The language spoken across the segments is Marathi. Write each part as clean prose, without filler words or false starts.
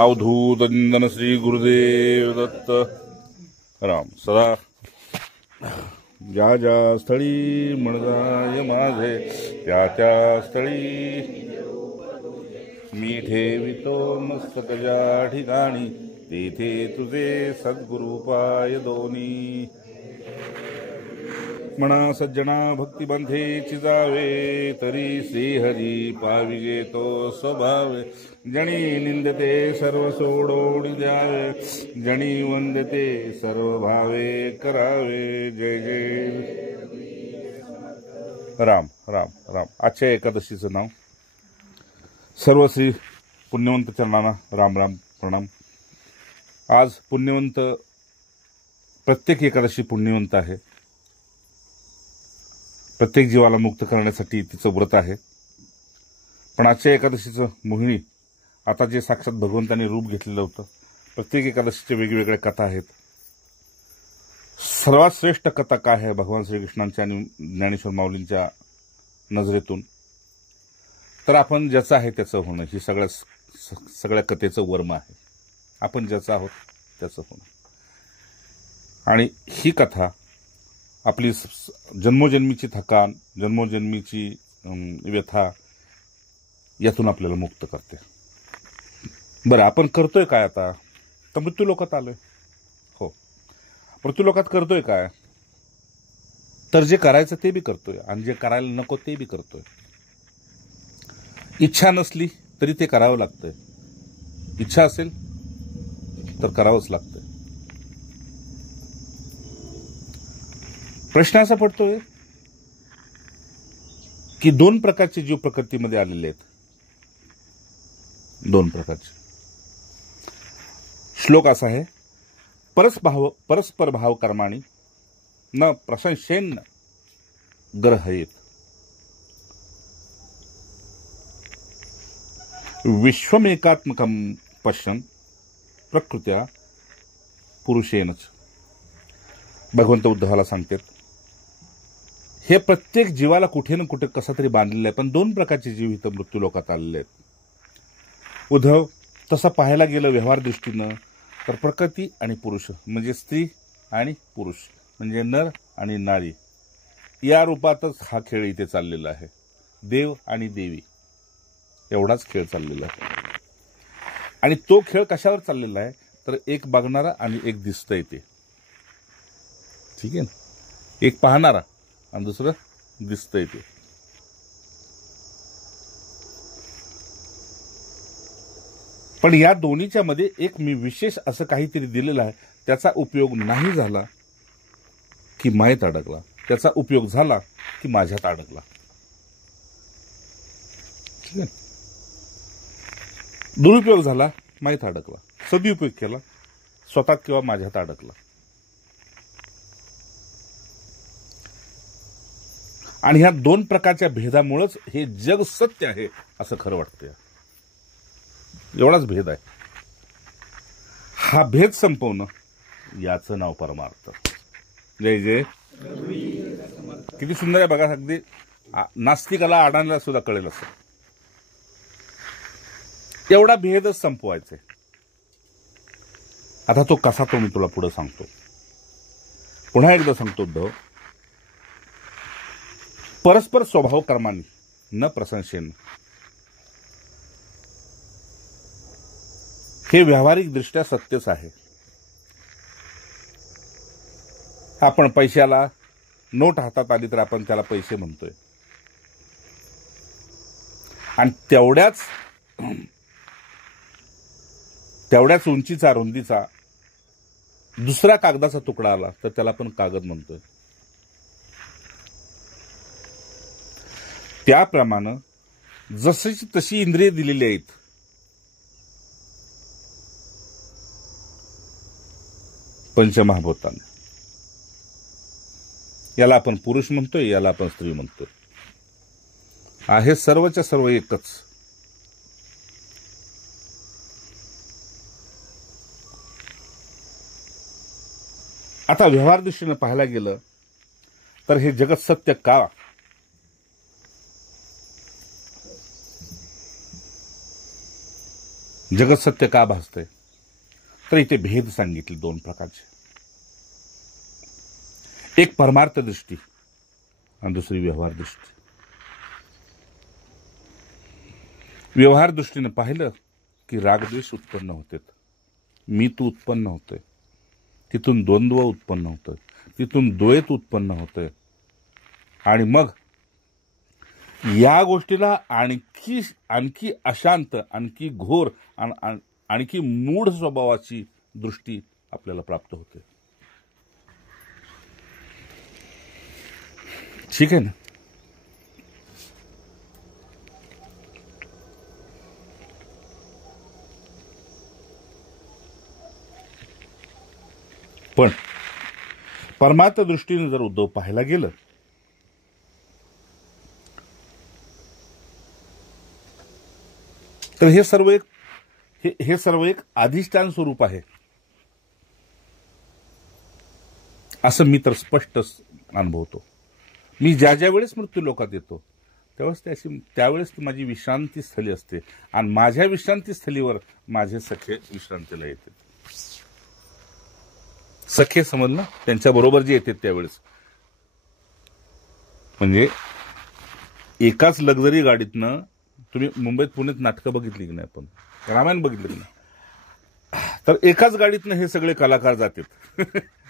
अवधूत निंदन श्री गुरुदेव दत्त राम सदा ज्या ज्या स्थळी म्हणजाय माझे त्या त्या स्थळी मी ठेवितो मस्तक ज्या ठिकाणी तेथे तुझे सद्गुरु पाय दोनी म्हणा सज्जना भक्तिबंधेची जावे तरी श्रीहरी पाविगे तो स्वभावे जणी निंदते सर्व सोडोडी द्यावे जणी वंदते सर्व भावे करावे जय जय राम राम राम. आजच्या एकादशीचं नाव सर्व श्री पुण्यवंत चरणांना राम राम प्रणाम. आज पुण्यवंत प्रत्येक एकादशी पुण्यवंत आहे. प्रत्येक जीवाला मुक्त करण्यासाठी तिचं व्रत आहे. पण आजच्या एकादशीचं मोहिनी आता जे साक्षात भगवंतांनी रूप घेतलेलं होतं. प्रत्येक एकादशीचे वेगवेगळ्या कथा आहेत. सर्वात श्रेष्ठ कथा काय आहे भगवान श्रीकृष्णांच्या आणि ज्ञानेश्वर माऊलींच्या नजरेतून, तर आपण ज्याचं आहे त्याचं होणं ही सगळ्या कथेचं वर्म आहे. आपण ज्याचं आहोत त्याचं होणं. आणि ही कथा आपली जन्मोजन्मीची थकान, जन्मोजन्मीची व्यथा यातून आपल्याला मुक्त करते. बरं, आपण करतोय काय आता? तर मृत्यूलोकात आलोय. हो, मृत्यूलोकात करतोय काय? तर जे करायचं ते बी करतोय आणि जे करायला नको ते बी करतोय. इच्छा नसली तरी ते करावं लागतंय. इच्छा असेल तर करावंच लागतंय. प्रश्न असा पडतोय की दोन प्रकारचे जीव प्रकृतीमध्ये आलेले आहेत. दोन प्रकारचे. श्लोक असा आहे, परस्पर भाव कर्माणी न प्रशंसेन ग्रहयेत. विश्वमेकात्मकं पश्यन् प्रकृत्या पुरुषेनच. भगवंत उद्धवाला सांगतात, हे प्रत्येक जीवाला कुठे ना कुठे कसा तरी बांधलेलं आहे. पण दोन प्रकारचे जीव इथं मृत्यूलोकात आलेले आहेत. उद्धव, तसं पाहायला गेलं व्यवहार दृष्टीनं तर प्रकृती आणि पुरुष म्हणजे स्त्री आणि पुरुष म्हणजे नर आणि नारी या रूपातच हा खेळ इथे चाललेला आहे. देव आणि देवी एवढाच खेळ चाललेला आहे. आणि तो खेळ कशावर चाललेला आहे तर एक बघणारा आणि एक दिसतं येते. ठीक आहे ना? एक पाहणारा आणि दुसरं दिसतं येते. पण या दोन्हीच्या मध्ये एक मी विशेष असं काहीतरी दिलेलं आहे. त्याचा उपयोग नाही झाला की मायेत अडकला, त्याचा उपयोग झाला की माझ्यात अडकला. ठीक आहे? दुरुपयोग झाला मायेत अडकला, सदुपयोग केला स्वतःत किंवा माझ्यात अडकला. आणि ह्या दोन प्रकारच्या भेदामुळेच हे जग सत्य आहे असं खरं वाटतंय. एवढाच भेद आहे. हा भेद संपवणं याचं नाव परमार्थ. जय जय. किती सुंदर आहे बघा. अगदी नास्तिकाला अडाणीला सुद्धा कळेल असं. एवढा भेदच संपवायचा. आता तो कसा तो मी तुला पुढे सांगतो. पुन्हा एकदा सांगतो उद्धव, परस्पर स्वभाव कर्मानी न प्रशंसेन. हे व्यावहारिक दृष्ट्या सत्यच आहे. आपण पैशाला नोट हातात आली तर आपण त्याला पैसे म्हणतोय. आणि तेवढ्याच उंचीचा रुंदीचा दुसरा कागदाचा तुकडा आला तर त्याला आपण कागद म्हणतोय. त्याप्रमाणे जशीची तशी इंद्रिय दिलेली आहेत. पंचमहाभूतांना. याला आपण पुरुष म्हणतोय, याला आपण स्त्री म्हणतोय. आहे सर्वच्या सर्व एकच. आता व्यवहार दृष्टीने पाहायला गेलं तर हे जगत सत्य का जगत सत्य का भासतंय, तर इथे भेद सांगितले दोन प्रकारचे, एक परमार्थ दृष्टी आणि दुसरी व्यवहार दृष्टी. व्यवहार दृष्टीने पाहिलं की रागद्वेष उत्पन्न होते, मी तू उत्पन्न होतोय, तिथून द्वंद्व उत्पन्न होतं, तिथून द्वैत उत्पन्न होतंय, आणि मग या गोष्टीला आणखी अशांत, आणखी घोर, आणखी मूढ स्वभावाची दृष्टी आपल्याला प्राप्त होते. ठीक आहे ना. पण परमार्थ दृष्टीने जर उद्धव पाहायला गेलं तर हे सर्व एक अधिष्ठान स्वरूप आहे, असं मी तर स्पष्ट अनुभवतो. मी ज्या वेळेस मृत्यू लोकात येतो त्यावेळेस ती माझी विश्रांती स्थली असते, आणि माझ्या विश्रांती स्थलीवर माझे सखे विश्रांतीला येते. सखे समजलं, त्यांच्याबरोबर जे येतात त्यावेळेस, म्हणजे एकाच लक्झरी गाडीतनं तुम्ही मुंबईत पुण्यात नाटकं बघितली की नाही, आपण रामायण बघितलं की नाही, तर एकाच गाडीतनं हे सगळे कलाकार जातात.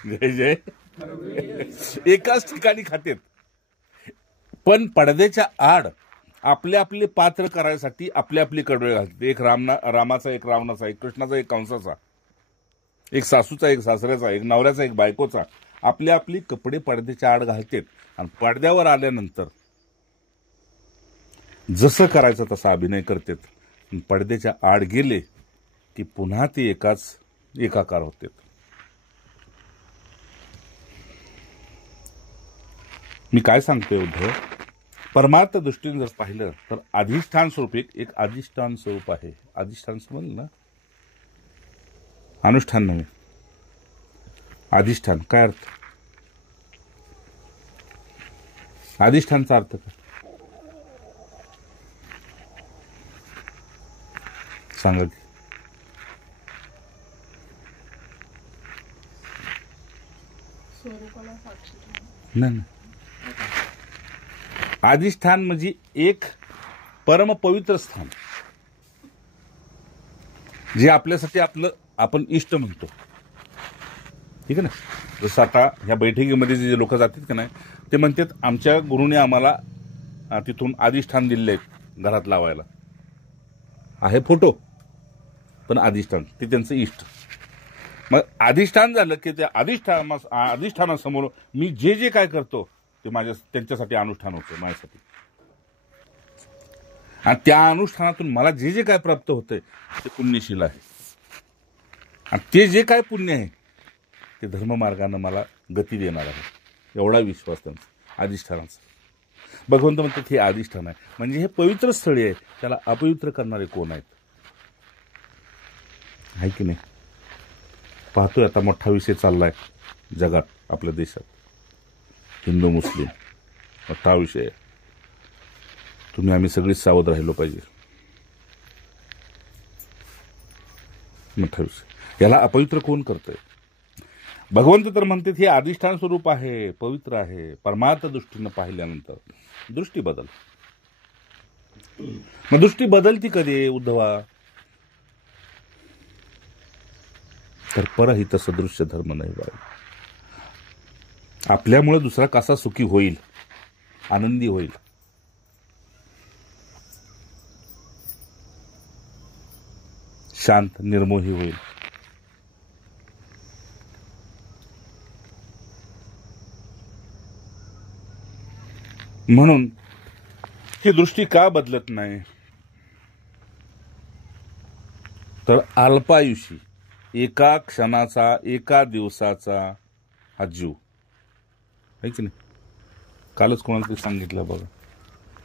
जय जय. एकाच ठिकाणी खातेत, पण पडद्याच्या आड आपले आपले पात्र करायसाठी आपले आपली कडवे घालतात. एक रामाचा, एक रावणाचा, एक कृष्णाचा, एक कंसाचा, एक सासूचा, एक सासऱ्याचा, एक नवऱ्याचा, एक बायकोचा, आपली आपली कपडे पडद्याच्या आड घालतात, आणि पडद्यावर आल्यानंतर जसं करायचं तसा अभिनय करतात. पडद्याच्या आड गेले की पुन्हा ते एकाकार होते. मी काय सांगतोय उद्धव, परमार्थ दृष्टीने जर पाहिलं तर अधिष्ठान स्वरूप एक अधिष्ठान स्वरूप आहे. अधिष्ठान समजलं ना, अनुष्ठान नव्हे, अधिष्ठान. काय अर्थ? अधिष्ठानचा अर्थ काय सांगा की. नाही, अधिष्ठान म्हणजे एक परम पवित्र स्थान, जे आपल्यासाठी आपण इष्ट म्हणतो. ठीक आहे ना. जसं आता ह्या बैठकीमध्ये जे लोक जातात का नाही, ते म्हणतात आमच्या गुरुने आम्हाला तिथून अधिष्ठान दिले आहेत घरात लावायला. आहे फोटो, पण अधिष्ठान ते त्यांचं इष्ट. मग अधिष्ठान झालं की त्या अधिष्ठानासमोर मी जे काय करतो ते त्यांच्यासाठी अनुष्ठान होतं, माझ्यासाठी. आणि त्या अनुष्ठानातून मला जे काय प्राप्त होतंय ते पुण्यशील आहे, आणि ते जे काय पुण्य आहे ते धर्ममार्गानं मला गती देणार आहे, एवढा विश्वास त्यांचा अधिष्ठानाचा. भगवंत म्हणतात हे अधिष्ठान आहे, म्हणजे हे पवित्र स्थळी आहे, त्याला अपवित्र करणारे कोण आहेत? आहे की नाही? पाहतोय आता मोठा विषय चाललाय जगात, आपल्या देशात, हिंदू मुस्लिम मोठा विषय आहे. तुम्ही आम्ही सगळीच सावध राहिलो पाहिजे. मोठा विषय. याला अपवित्र कोण करतंय? भगवंत तर म्हणतात हे अधिष्ठान स्वरूप आहे, पवित्र आहे. परमार्थ दृष्टीनं पाहिल्यानंतर दृष्टी बदल. मग दृष्टी बदलती कधी उद्धवा? तर परहित सदृश्य धर्म नाही बाळा. आपल्यामुळे दुसरा कसा सुखी होईल, आनंदी होईल, शांत निर्मोही होईल, म्हणून ही दृष्टी का बदलत नाही? तर अल्पायुषी, एका क्षणाचा, एका दिवसाचा हा जीव आहे की नाही. कालच कोणाला तरी सांगितलं बघा,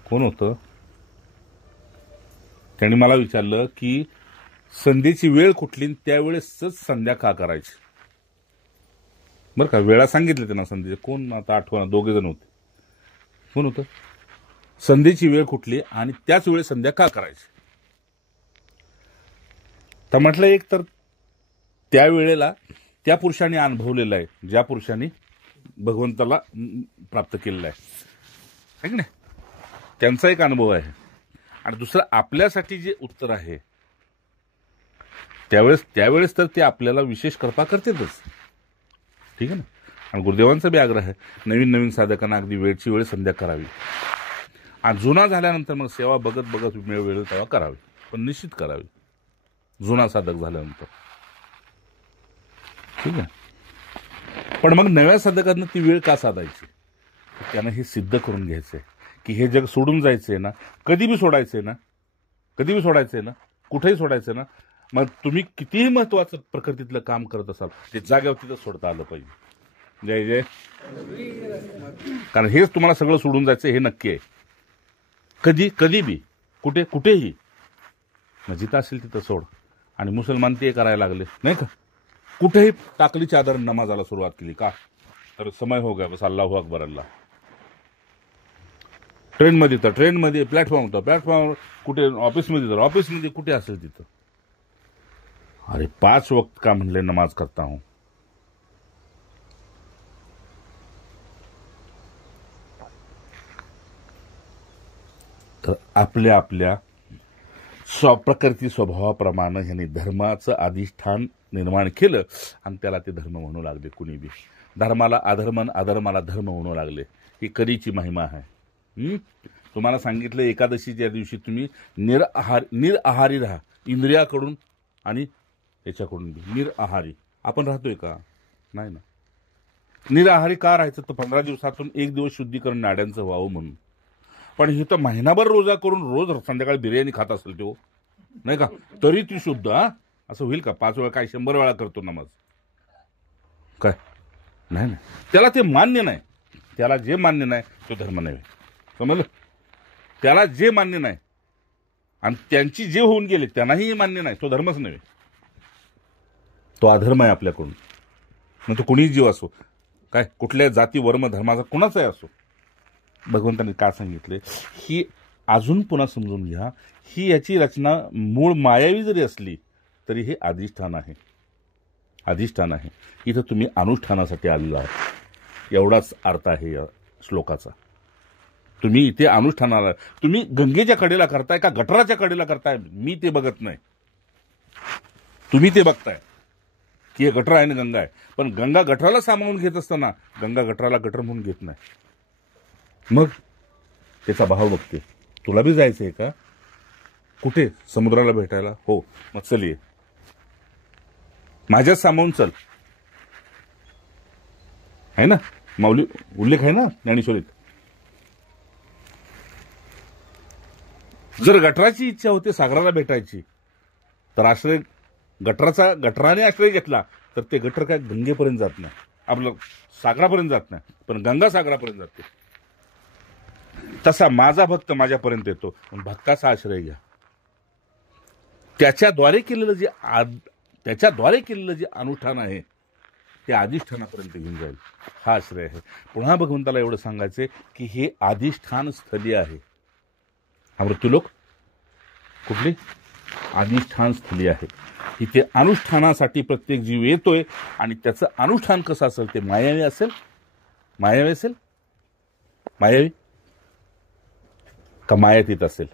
कोण होतं, त्यांनी मला विचारलं की संध्येची वेळ कुठली, त्यावेळेसच संध्या का करायची. बरं का, वेळा सांगितलं त्यांना संध्येचे. कोण आता आठवणा, दोघे जण होते. कोण होतं? संध्येची वेळ कुठली आणि त्याच वेळेस संध्या का करायची. तर म्हटलं एक तर त्यावेळेला त्या पुरुषाने अनुभवलेलं आहे, ज्या पुरुषाने भगवंताला प्राप्त केलेलं आहे की नाही, त्यांचा एक अनुभव आहे. आणि दुसरं आपल्यासाठी जे उत्तर आहे त्यावेळेस तर ते आपल्याला विशेष कृपा करतातच, ठीक आहे ना. आणि गुरुदेवांचा बी आग्रह आहे, नवीन नवीन साधकांना अगदी वेळची वेळ संध्या करावी, आणि जुना झाल्यानंतर मग सेवा बघत बघत वेळ तेव्हा करावी, पण निश्चित करावी जुना साधक झाल्यानंतर, ठीक आहे. पण मग नव्या साधकांना ती वेळ का साधायची? त्यानं हे सिद्ध करून घ्यायचंय की हे जग सोडून जायचंय ना, कधी बी सोडायचंय ना, कुठेही सोडायचंय ना. मग तुम्ही कितीही महत्वाचं प्रकृतीतलं काम करत असाल ते जागेवर तिथं सोडता आलं पाहिजे. जय जय. कारण हेच तुम्हाला सगळं सोडून जायचं हे नक्की आहे. कधी बी कुठेही जिथं असेल तिथं सोड. आणि मुसलमान ते करायला लागले नाही का, कुठेही टाकली चादर, नमाजाला सुरुवात केली का, तर समय हो गया बस, अल्लाहू अकबर अल्लाह. ट्रेनमध्ये, प्लॅटफॉर्मवर, कुठे ऑफिसमध्ये कुठे असेल तिथं, अरे 5 वक्त का म्हणले नमाज करता हूं. तर आपल्या प्रकृती स्वभावाप्रमाणे ह्यांनी धर्माचं अधिष्ठान निर्माण केलं आणि त्याला ते धर्म म्हणू लागले. कुणी बी धर्माला अधर्म, अधर्माला धर्म म्हणू लागले. ही कधीची महिमा आहे. तुम्हाला सांगितलं एकादशीच्या दिवशी तुम्ही निरआहारी राहा, इंद्रियाकडून आणि याच्याकडून बी निरआहारी. आपण राहतोय का? नाही ना. निरआहारी का राहायचं? तर 15 दिवसातून 1 दिवस शुद्धीकरण नाड्यांचं व्हावं म्हणून. पण हे तर महिनाभर रोजा करून रोज संध्याकाळी बिर्याणी खात असेल तो, नाही का, तरी ती शुद्ध. असं होईल का? 5 वेळा काय 100 वेळा करतो नमाज काय? नाही. त्याला ते मान्य नाही. त्याला जे मान्य नाही तो धर्म नाही. समजलं? त्याला जे मान्य नाही आणि त्यांची जे होऊन गेले त्यांनाही मान्य नाही तो धर्मच नव्हे, तो अधर्म आहे आपल्याकडून. मग तो कोणीही जीव असो, काय कुठल्या जाती वर्म धर्माचा कुणाचाही असो. भगवंतांनी काय सांगितले ही अजून पुन्हा समजून घ्या. ही याची रचना मूळ मायावी जरी असली तरी हे अधिष्ठान आहे. इथं तुम्ही अनुष्ठानासाठी आलेला आहात, एवढाच अर्थ आहे या श्लोकाचा. तुम्ही इथे अनुष्ठानाला, तुम्ही गंगेच्या कडेला करताय का गटराच्या कडेला करताय मी ते बघत नाही. तुम्ही ते बघताय की हे गटर आहे ना गंगा आहे, पण गंगा गटराला सामावून घेत असताना गंगा गटराला गटर म्हणून घेत नाही. मग त्याचा भाव बघते. तुला बी जायचंय का? कुठे? समुद्राला भेटायला? हो, मग चल ये, माझ्याच सामावून चल. आहे ना माऊली, उल्लेख आहे ना ज्ञानेश्वरीत. जर गटराची इच्छा होते सागराला भेटायची तर गटराने आश्रय घेतला तर ते गटर काय गंगेपर्यंत जात नाही, आपलं सागरापर्यंत जात नाही, पण गंगा सागरापर्यंत जाते. तसा माझा भक्त माझ्यापर्यंत येतो, भक्ताचा आश्रय घ्या. त्याच्याद्वारे केलेलं जे अनुष्ठान आहे ते अधिष्ठानापर्यंत घेऊन जाईल, हा आश्रय आहे. पुन्हा भगवंताला एवढं सांगायचंय की हे अधिष्ठान स्थली आहे. हा मृत्यूलोक कुठली? अधिष्ठान स्थली आहे. इथे अनुष्ठानासाठी प्रत्येक जीव येतोय आणि त्याचं अनुष्ठान कसं असेल ते मायावी असेल का मायातीत असेल.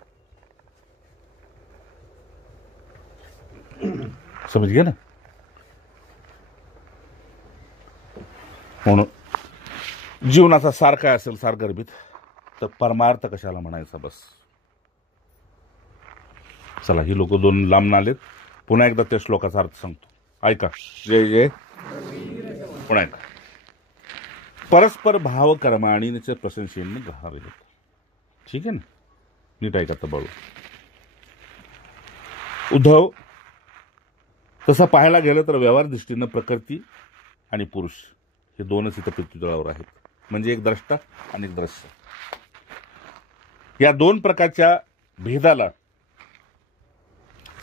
समज घे ना. म्हणून जीवनाचा सार काय असेल सारगर्भित, तर परमार्थ कशाला म्हणायचा बस. चला, ही लोक 2 लांब आलेत. पुन्हा एकदा त्या श्लोकाचा अर्थ सांगतो, ऐका. जय जय. पुन्हा एकदा. परस्पर भाव कर्माणीचे प्रशंसेने गहार. ठीक आहे ना, नीट ऐका तर बळू. उद्धव, तसं पाहायला गेलं तर व्यवहार दृष्टीनं प्रकृती आणि पुरुष हे 2च इथं पृथ्वीतळावर आहेत. म्हणजे एक द्रष्टा आणि एक दृश्य. या 2 प्रकारच्या भेदाला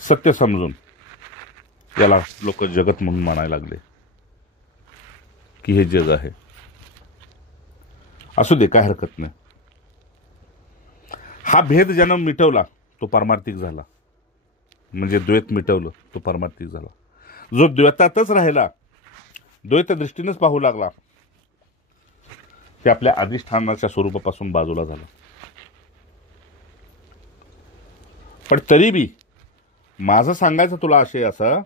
सत्य समजून याला लोक जगत म्हणून मानायला लागले की हे जग आहे. असू दे, काय हरकत नाही. हा भेद ज्यानं मिटवला तो पारमार्थिक झाला. म्हणजे द्वैत मिटवलं, तो पारमार्थिक झाला. जो द्वैतातच राहिला, द्वैत दृष्टीनेच पाहू लागला, ते आपल्या अधिष्ठानाच्या स्वरूपापासून बाजूला झालं. पण तरी बी माझं सांगायचं तुला आशय असा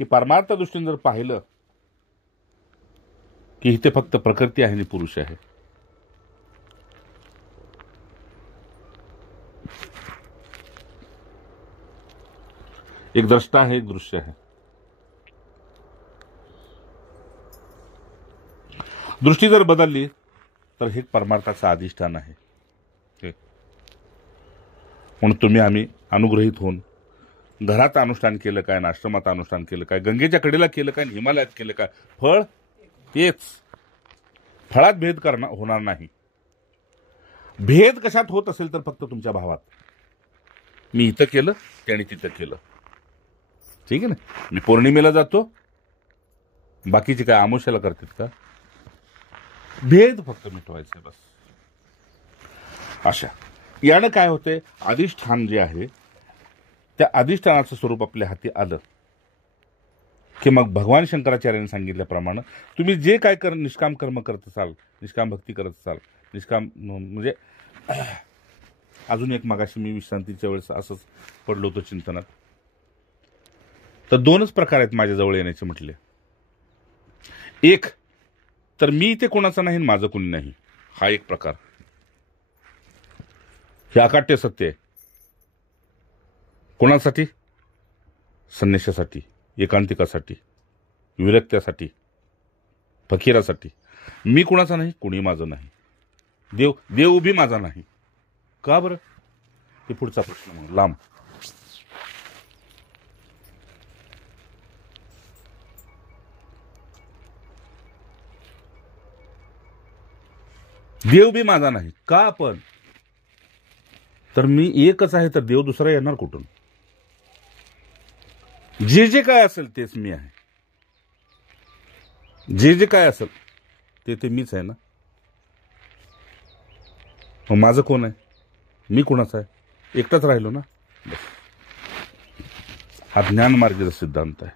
की परमार्थ दृष्टीने जर पाहिलं की इथे फक्त प्रकृती आहे आणि पुरुष आहे. एक द्रष्टा आहे, एक दृश्य आहे. दृष्टी जर बदलली तर हे परमार्थाचं अधिष्ठान आहे. म्हणून तुम्ही आम्ही अनुग्रहित होऊन घरात अनुष्ठान केलं काय, आश्रमात अनुष्ठान केलं काय, गंगेच्या कडेला केलं काय, हिमालयात केलं काय, फळ तेच. फळात भेद होणार नाही. भेद कशात होत असेल तर फक्त तुमच्या भावात. मी इथं केलं, त्याने तिथं केलं, ठीक आहे ना. मी पौर्णिमेला जातो, बाकीचे काय अमावस्याला करतात का? भेद फक्त मिटवायचे बस. अशा यानं काय होतंय, अधिष्ठान जे आहे त्या अधिष्ठानाचं स्वरूप आपल्या हाती आलं की मग भगवान शंकराचार्यांनी सांगितल्याप्रमाणे तुम्ही जे काय निष्काम कर्म करत असाल, निष्काम भक्ती करत असाल, निष्काम म्हणजे अजून एक मगाशी मी विश्रांतीच्या वेळेस असंच पडलो होतो चिंतनात, तर दोनच प्रकार आहेत माझ्याजवळ येण्याचे म्हटले. एक तर मी ते कोणाचा नाही, माझं कोणी नाही, हा एक प्रकार. हे अकाट्य सत्य आहे. कोणासाठी? संन्यासासाठी, एकांतिकासाठी, विरक्त्यासाठी, फकीरासाठी. मी कोणाचा नाही, कोणी माझं नाही. देव भी माझा नाही. का बरं? हे पुढचा प्रश्न मग लांब. देव बी माझा नाही का? पण तर मी एकच आहे, तर देव दुसरा येणार कुठून? जे जे काय असेल तेच मी आहे. जे जे काय असेल ते मीच आहे ना. मग माझं कोण आहे? मी कोणाचा आहे? एकटाच राहिलो ना. हा ज्ञान मार्गीचा सिद्धांत आहे.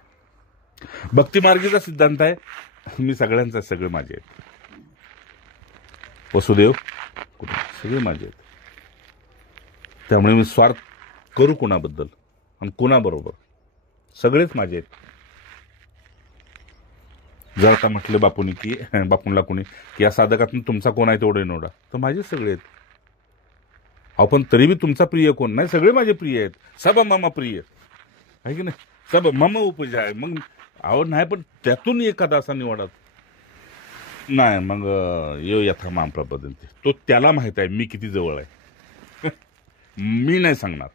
भक्ती मार्गीचा सिद्धांत आहे, मी सगळ्यांचा, सगळे माझे आहेत. वसुदेव सगळे माझे आहेत. त्यामुळे मी स्वार्थ करू कोणाबद्दल आणि कोणाबरोबर, सगळेच माझे आहेत. जर आता म्हटलं बापूंला कोणी की या साधकातून तुमचा कोण आहे तेवढे नोडा, तर माझे सगळे आहेत. आपण तरी बी तुमचा प्रिय कोण नाही? सगळे माझे प्रिय आहेत. सब मम प्रिय आहे की नाही? सब मम उपजा आहे. मग आवड नाही, पण त्यातून एखादा असा निवडा नाही, मग यो यथा माम प्रबोधनते. तो त्याला माहित आहे मी किती जवळ आहे. मी नाही सांगणार.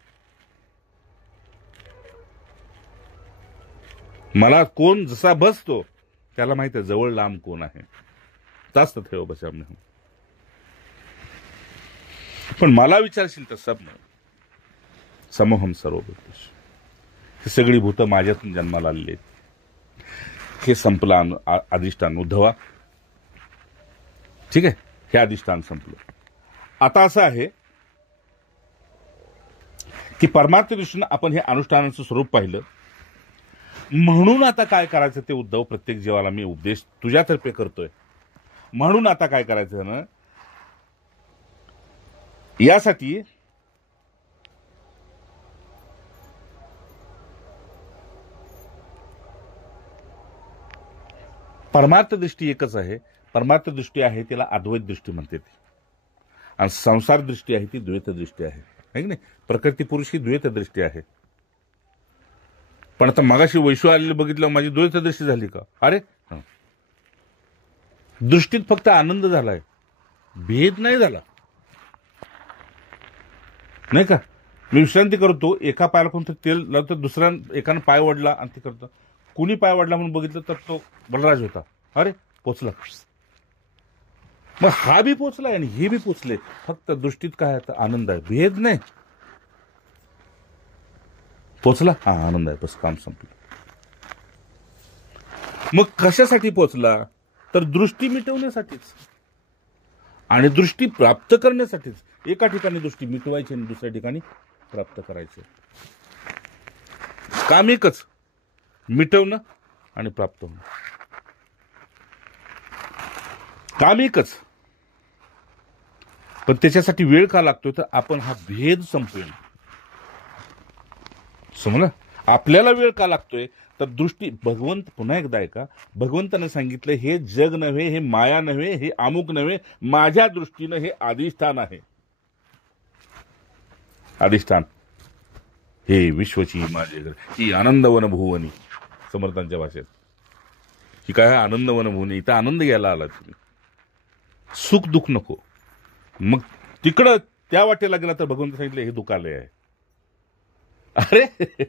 मला कोण जसा बसतो त्याला माहित आहे जवळ लांब कोण आहे. जास्त ठेव बसाम. पण मला विचारशील तर सब समोहम सर्व हे सगळी भूत माझ्यातून जन्माला आलेली आहेत. हे संपलं अधिष्ठान उद्धवा. ठीक आहे, हे अधिष्ठान संपलं. आता असं आहे की परमार्थ दृष्टीनं आपण हे अनुष्ठानाचं स्वरूप पाहिलं. म्हणून आता काय करायचं ते उद्धव प्रत्येक जीवाला मी उपदेश तुझ्यातर्फे करतोय. म्हणून आता काय करायचं ना, यासाठी परमार्थ दृष्टी एकच आहे. परमार्थ दृष्टी आहे तिला अद्वैत दृष्टी म्हणते ती, आणि संसार दृष्टी आहे ती द्वैत दृष्टी आहे. की नाही? प्रकृती पुरुष ही द्वैत दृष्टी आहे. पण आता मगाशी वैश्व आलेलं बघितलं, माझी द्वैत दृष्टी झाली का? अरे दृष्टीत फक्त आनंद झालाय, भेद नाही झाला. नाही का? मी विश्रांती करतो, एका पायाला कोणतं तेल लावतं, दुसऱ्या एकानं पाय वडला आणि ते करतो. कुणी पाय वडला म्हणून बघितलं तर तो बलराज होता. अरे पोचला. मग हा बी पोचलाय आणि हे बी पोचले. फक्त दृष्टीत काय आहे? आनंद आहे, भेद नाही. पोचला, हा आनंद आहे, बस काम संपलं. मग कशासाठी पोचला? तर दृष्टी मिटवण्यासाठीच आणि दृष्टी प्राप्त करण्यासाठीच. एका ठिकाणी दृष्टी मिटवायची आणि दुसऱ्या ठिकाणी प्राप्त करायचे. काम एकच, मिटवणं आणि प्राप्त होणं. काम एकच, पण त्याच्यासाठी वेळ का लागतोय तर आपण हा भेद संपवेल. समजलं? आपल्याला वेळ का लागतोय तर दृष्टी भगवंत, पुन्हा एकदा ऐका, भगवंताने सांगितलं हे जग नव्हे, हे माया नव्हे, हे अमुक नव्हे, माझ्या दृष्टीनं हे अधिष्ठान आहे. अधिष्ठान हे विश्वची माझे घर, ही आनंदवन भुवनी, समर्थांच्या भाषेत. ही काय आनंदवन भुवनी, इथं आनंद घ्यायला आला तुम्ही, सुख दुःख नको. मग तिकडं त्या वाटेला गेला तर भगवंत सांगितलं हे दुःखालय आहे. अरे,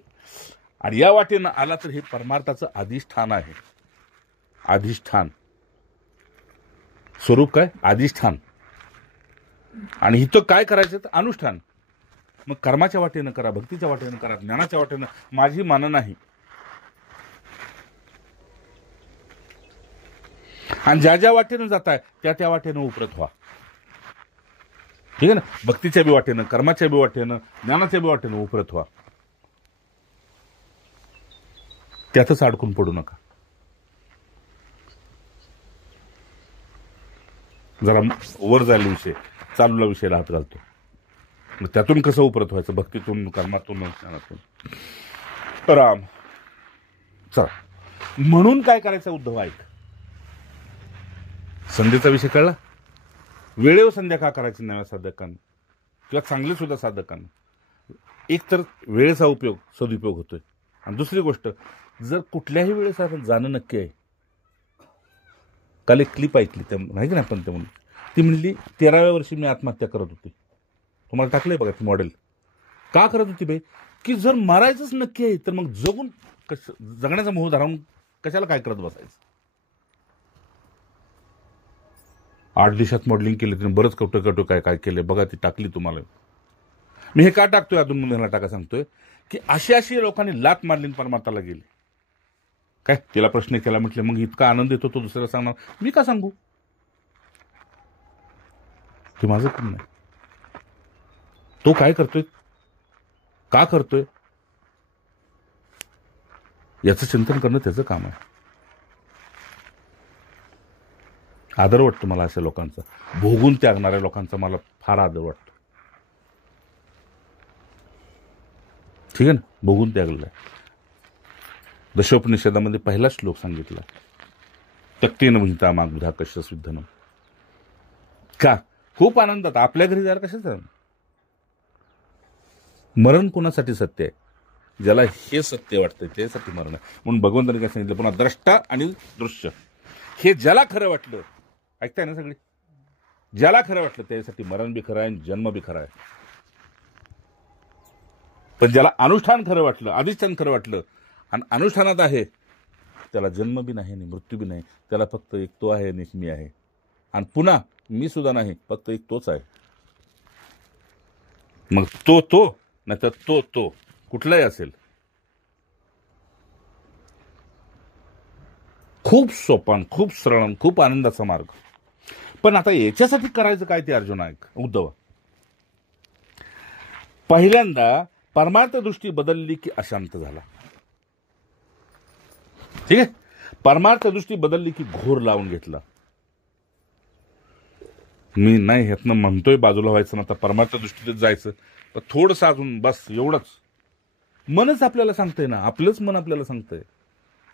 आणि या वाटेनं आला तर हे परमार्थाचं अधिष्ठान आहे. अधिष्ठान स्वरूप काय? अधिष्ठान. आणि इथं काय करायचं तर अनुष्ठान. मग कर्माच्या वाटेनं करा, भक्तीच्या वाटेनं करा, ज्ञानाच्या वाटेनं. माझी मानं नाही. आणि ज्या ज्या वाटेनं जाताय त्या त्या वाटेनं उपरत व्हा. ठीक आहे ना? भक्तीच्या बी वाटेनं, कर्माच्या बी वाटेनं, ज्ञानाच्या बी वाटेनं उपरत व्हा. त्यातच अडकून पडू नका. जरा वर जायला विषय, चालूला विषयाला हात घालतो. त्यातून कसं उपरत व्हायचं? भक्तीतून, कर्मातून, ज्ञानातून. राम चला, म्हणून काय करायचं उद्धव? ऐक, संध्येचा विषय कळला. वेळेवर संध्या का करायची नव्या साधकांना किंवा चांगले सुद्धा साधकांना? एक तर वेळेचा उपयोग, सदुपयोग होतोय. आणि दुसरी गोष्ट, जर कुठल्याही वेळेस आपण जाणं नक्की आहे. काल एक क्लिप ऐकली त्या माहिती नाही, पण ते म्हणून ती म्हणली 13व्या वर्षी मी आत्महत्या करत होती. तुम्हाला टाकलंय बघा ती मॉडेल. का करत होती बाई? की जर मारायचंच नक्की आहे तर मग जगून जगण्याचा मोह धरावून कशाला काय करत बसायचं? 8 दिवसात मॉडेलिंग केली तिने, बरंच कटो काय काय केलंय बघा, ती टाकली तुम्हाला. मी हे का टाकतोय, अजून मुलांना टाका सांगतोय की अशी लोकांनी लात मारली परमार्थाला गेली. काय तिला प्रश्न केला, म्हटलं मग इतका आनंद येतो तो दुसऱ्याला सांगणार, मी का सांगू? ते माझं काम नाही. तो काय करतोय, का करतोय, याचं चिंतन करणं त्याचं काम आहे. आदर वाटतो मला अशा लोकांचा, भोगून त्यागणाऱ्या लोकांचा मला फार आदर वाटतो. ठीक आहे ना? भोगून त्यागलाय. दशोपनिषदामध्ये पहिला श्लोक सांगितला, तक्तेन भुंजिता मागुधा कश्य सिद्धनम. का? खूप आनंदात आपल्या घरी जायला कशाचं मरण कोणासाठी सत्य आहे? ज्याला हे सत्य वाटतंय त्यासाठी मरण आहे. म्हणून भगवंतांनी काय सांगितलं, पुन्हा द्रष्टा आणि दृश्य हे ज्याला खरं वाटलं, ऐकताय ना सगळी, ज्याला खरं वाटलं त्यासाठी मरण बी खरं आहे, जन्म बी खरं आहे. पण ज्याला अनुष्ठान खरं वाटलं, अधिष्ठान खरं वाटलं आणि अनुष्ठानात आहे, त्याला जन्म बी नाही आणि मृत्यू बी नाही. त्याला फक्त एक तो आहे आणि एक मी आहे. आणि पुन्हा मी सुद्धा नाही, फक्त एक तोच आहे. मग तो नाही तर तो कुठलाही असेल. खूप सोपान, खूप सरळ, खूप आनंदाचा मार्ग. पण आता याच्यासाठी करायचं काय ते अर्जुन ऐक, उद्धव. पहिल्यांदा परमार्थ दृष्टी बदलली की अशांत झाला. ठीक आहे? परमार्थ दृष्टी बदलली की घोर लावून घेतला. मी नाही ह्यातनं म्हणतोय बाजूला व्हायचं ना, आता परमार्थ दृष्टीतच जायचं, तर थोडंसं अजून बस एवढंच. मनच आपल्याला सांगतंय ना, आपलंच मन आपल्याला सांगतंय,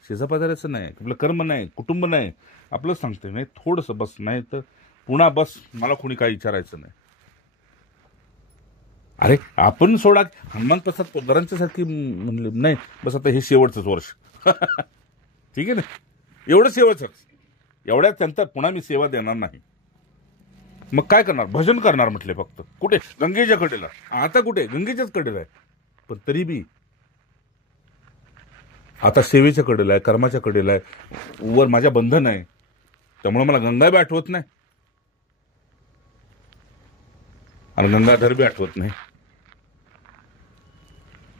शेजापाजाऱ्याचं नाही, आपलं कर्म नाही, कुटुंब नाही, आपलंच सांगतंय नाही थोडंसं बस, नाही तर पुन्हा बस मला कोणी काही विचारायचं नाही. अरे आपण सोडा, हनुमान प्रसाद पोद्दारांच्या सारखी म्हणले नाही, बस आता हे शेवटचंच वर्ष. ठीक आहे ना, एवढं शेवटच, एवढ्यात त्यांचा पुन्हा मी सेवा देणार नाही. मग काय करणार? भजन करणार म्हटले फक्त. कुठे? गंगेच्या कडेला. आता कुठे? गंगेच्याच कडेला आहे. पण तरी बी आता सेवेच्या कडेला आहे, कर्माच्या कडेला आहे, वर माझ्या बंधन आहे, त्यामुळे मला गंगा बी आठवत नाही आणि गंगाधर बी आठवत नाही.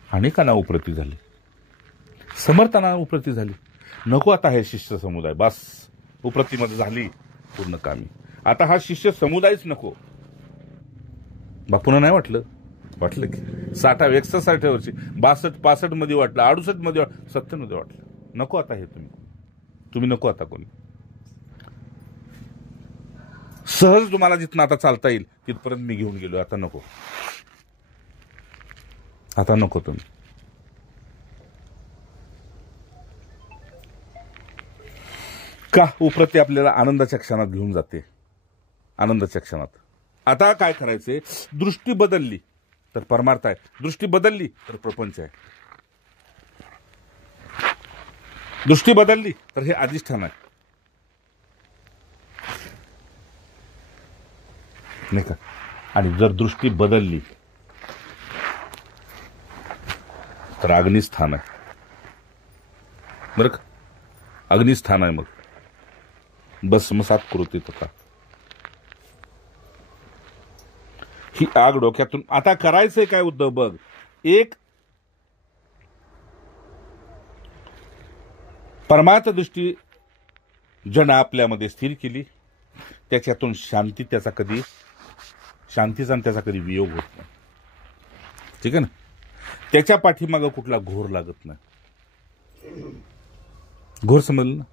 अनेकांना उपरती झाली, समर्थांना उपरती झाली. नको आता हे शिष्य समुदाय, बस उपरतीमध्ये झाली पूर्ण कामी. आता हा शिष्य समुदायच नको. बापूंना नाही वाटलं वाटलं की 61 वर्षी 62-65 मध्ये वाटलं, 68 मध्ये 70 मध्ये वाटलं. नको आता हे तुम्ही नको आता कोणी. सहज तुम्हाला जिथनं आता चालता येईल तिथपर्यंत मी घेऊन गेलो. आता नको, आता नको तुम्ही. का उपरती आपल्याला आनंदाच्या क्षणात घेऊन जाते, आनंदाच्या क्षणात. आता काय करायचंय, दृष्टी बदलली तर परमार्थ आहे, दृष्टी बदलली तर प्रपंच आहे, दृष्टी बदलली तर हे अधिष्ठान आहे, नाही का. आणि जर दृष्टी बदलली तर अग्निस्थान आहे, बरं का, अग्निस्थान आहे. मग भस्मसात कृती होता. ही आग डोक्यातून आता करायचंय काय उद्धव बघ. एक परमार्थ दृष्टी जन आपल्यामध्ये स्थिर केली, त्याच्यातून शांतीचा आणि त्याचा कधी वियोग होत नाही. ठीक आहे ना. त्याच्या पाठीमागं कुठला घोर लागत नाही. घोर समजलं ना.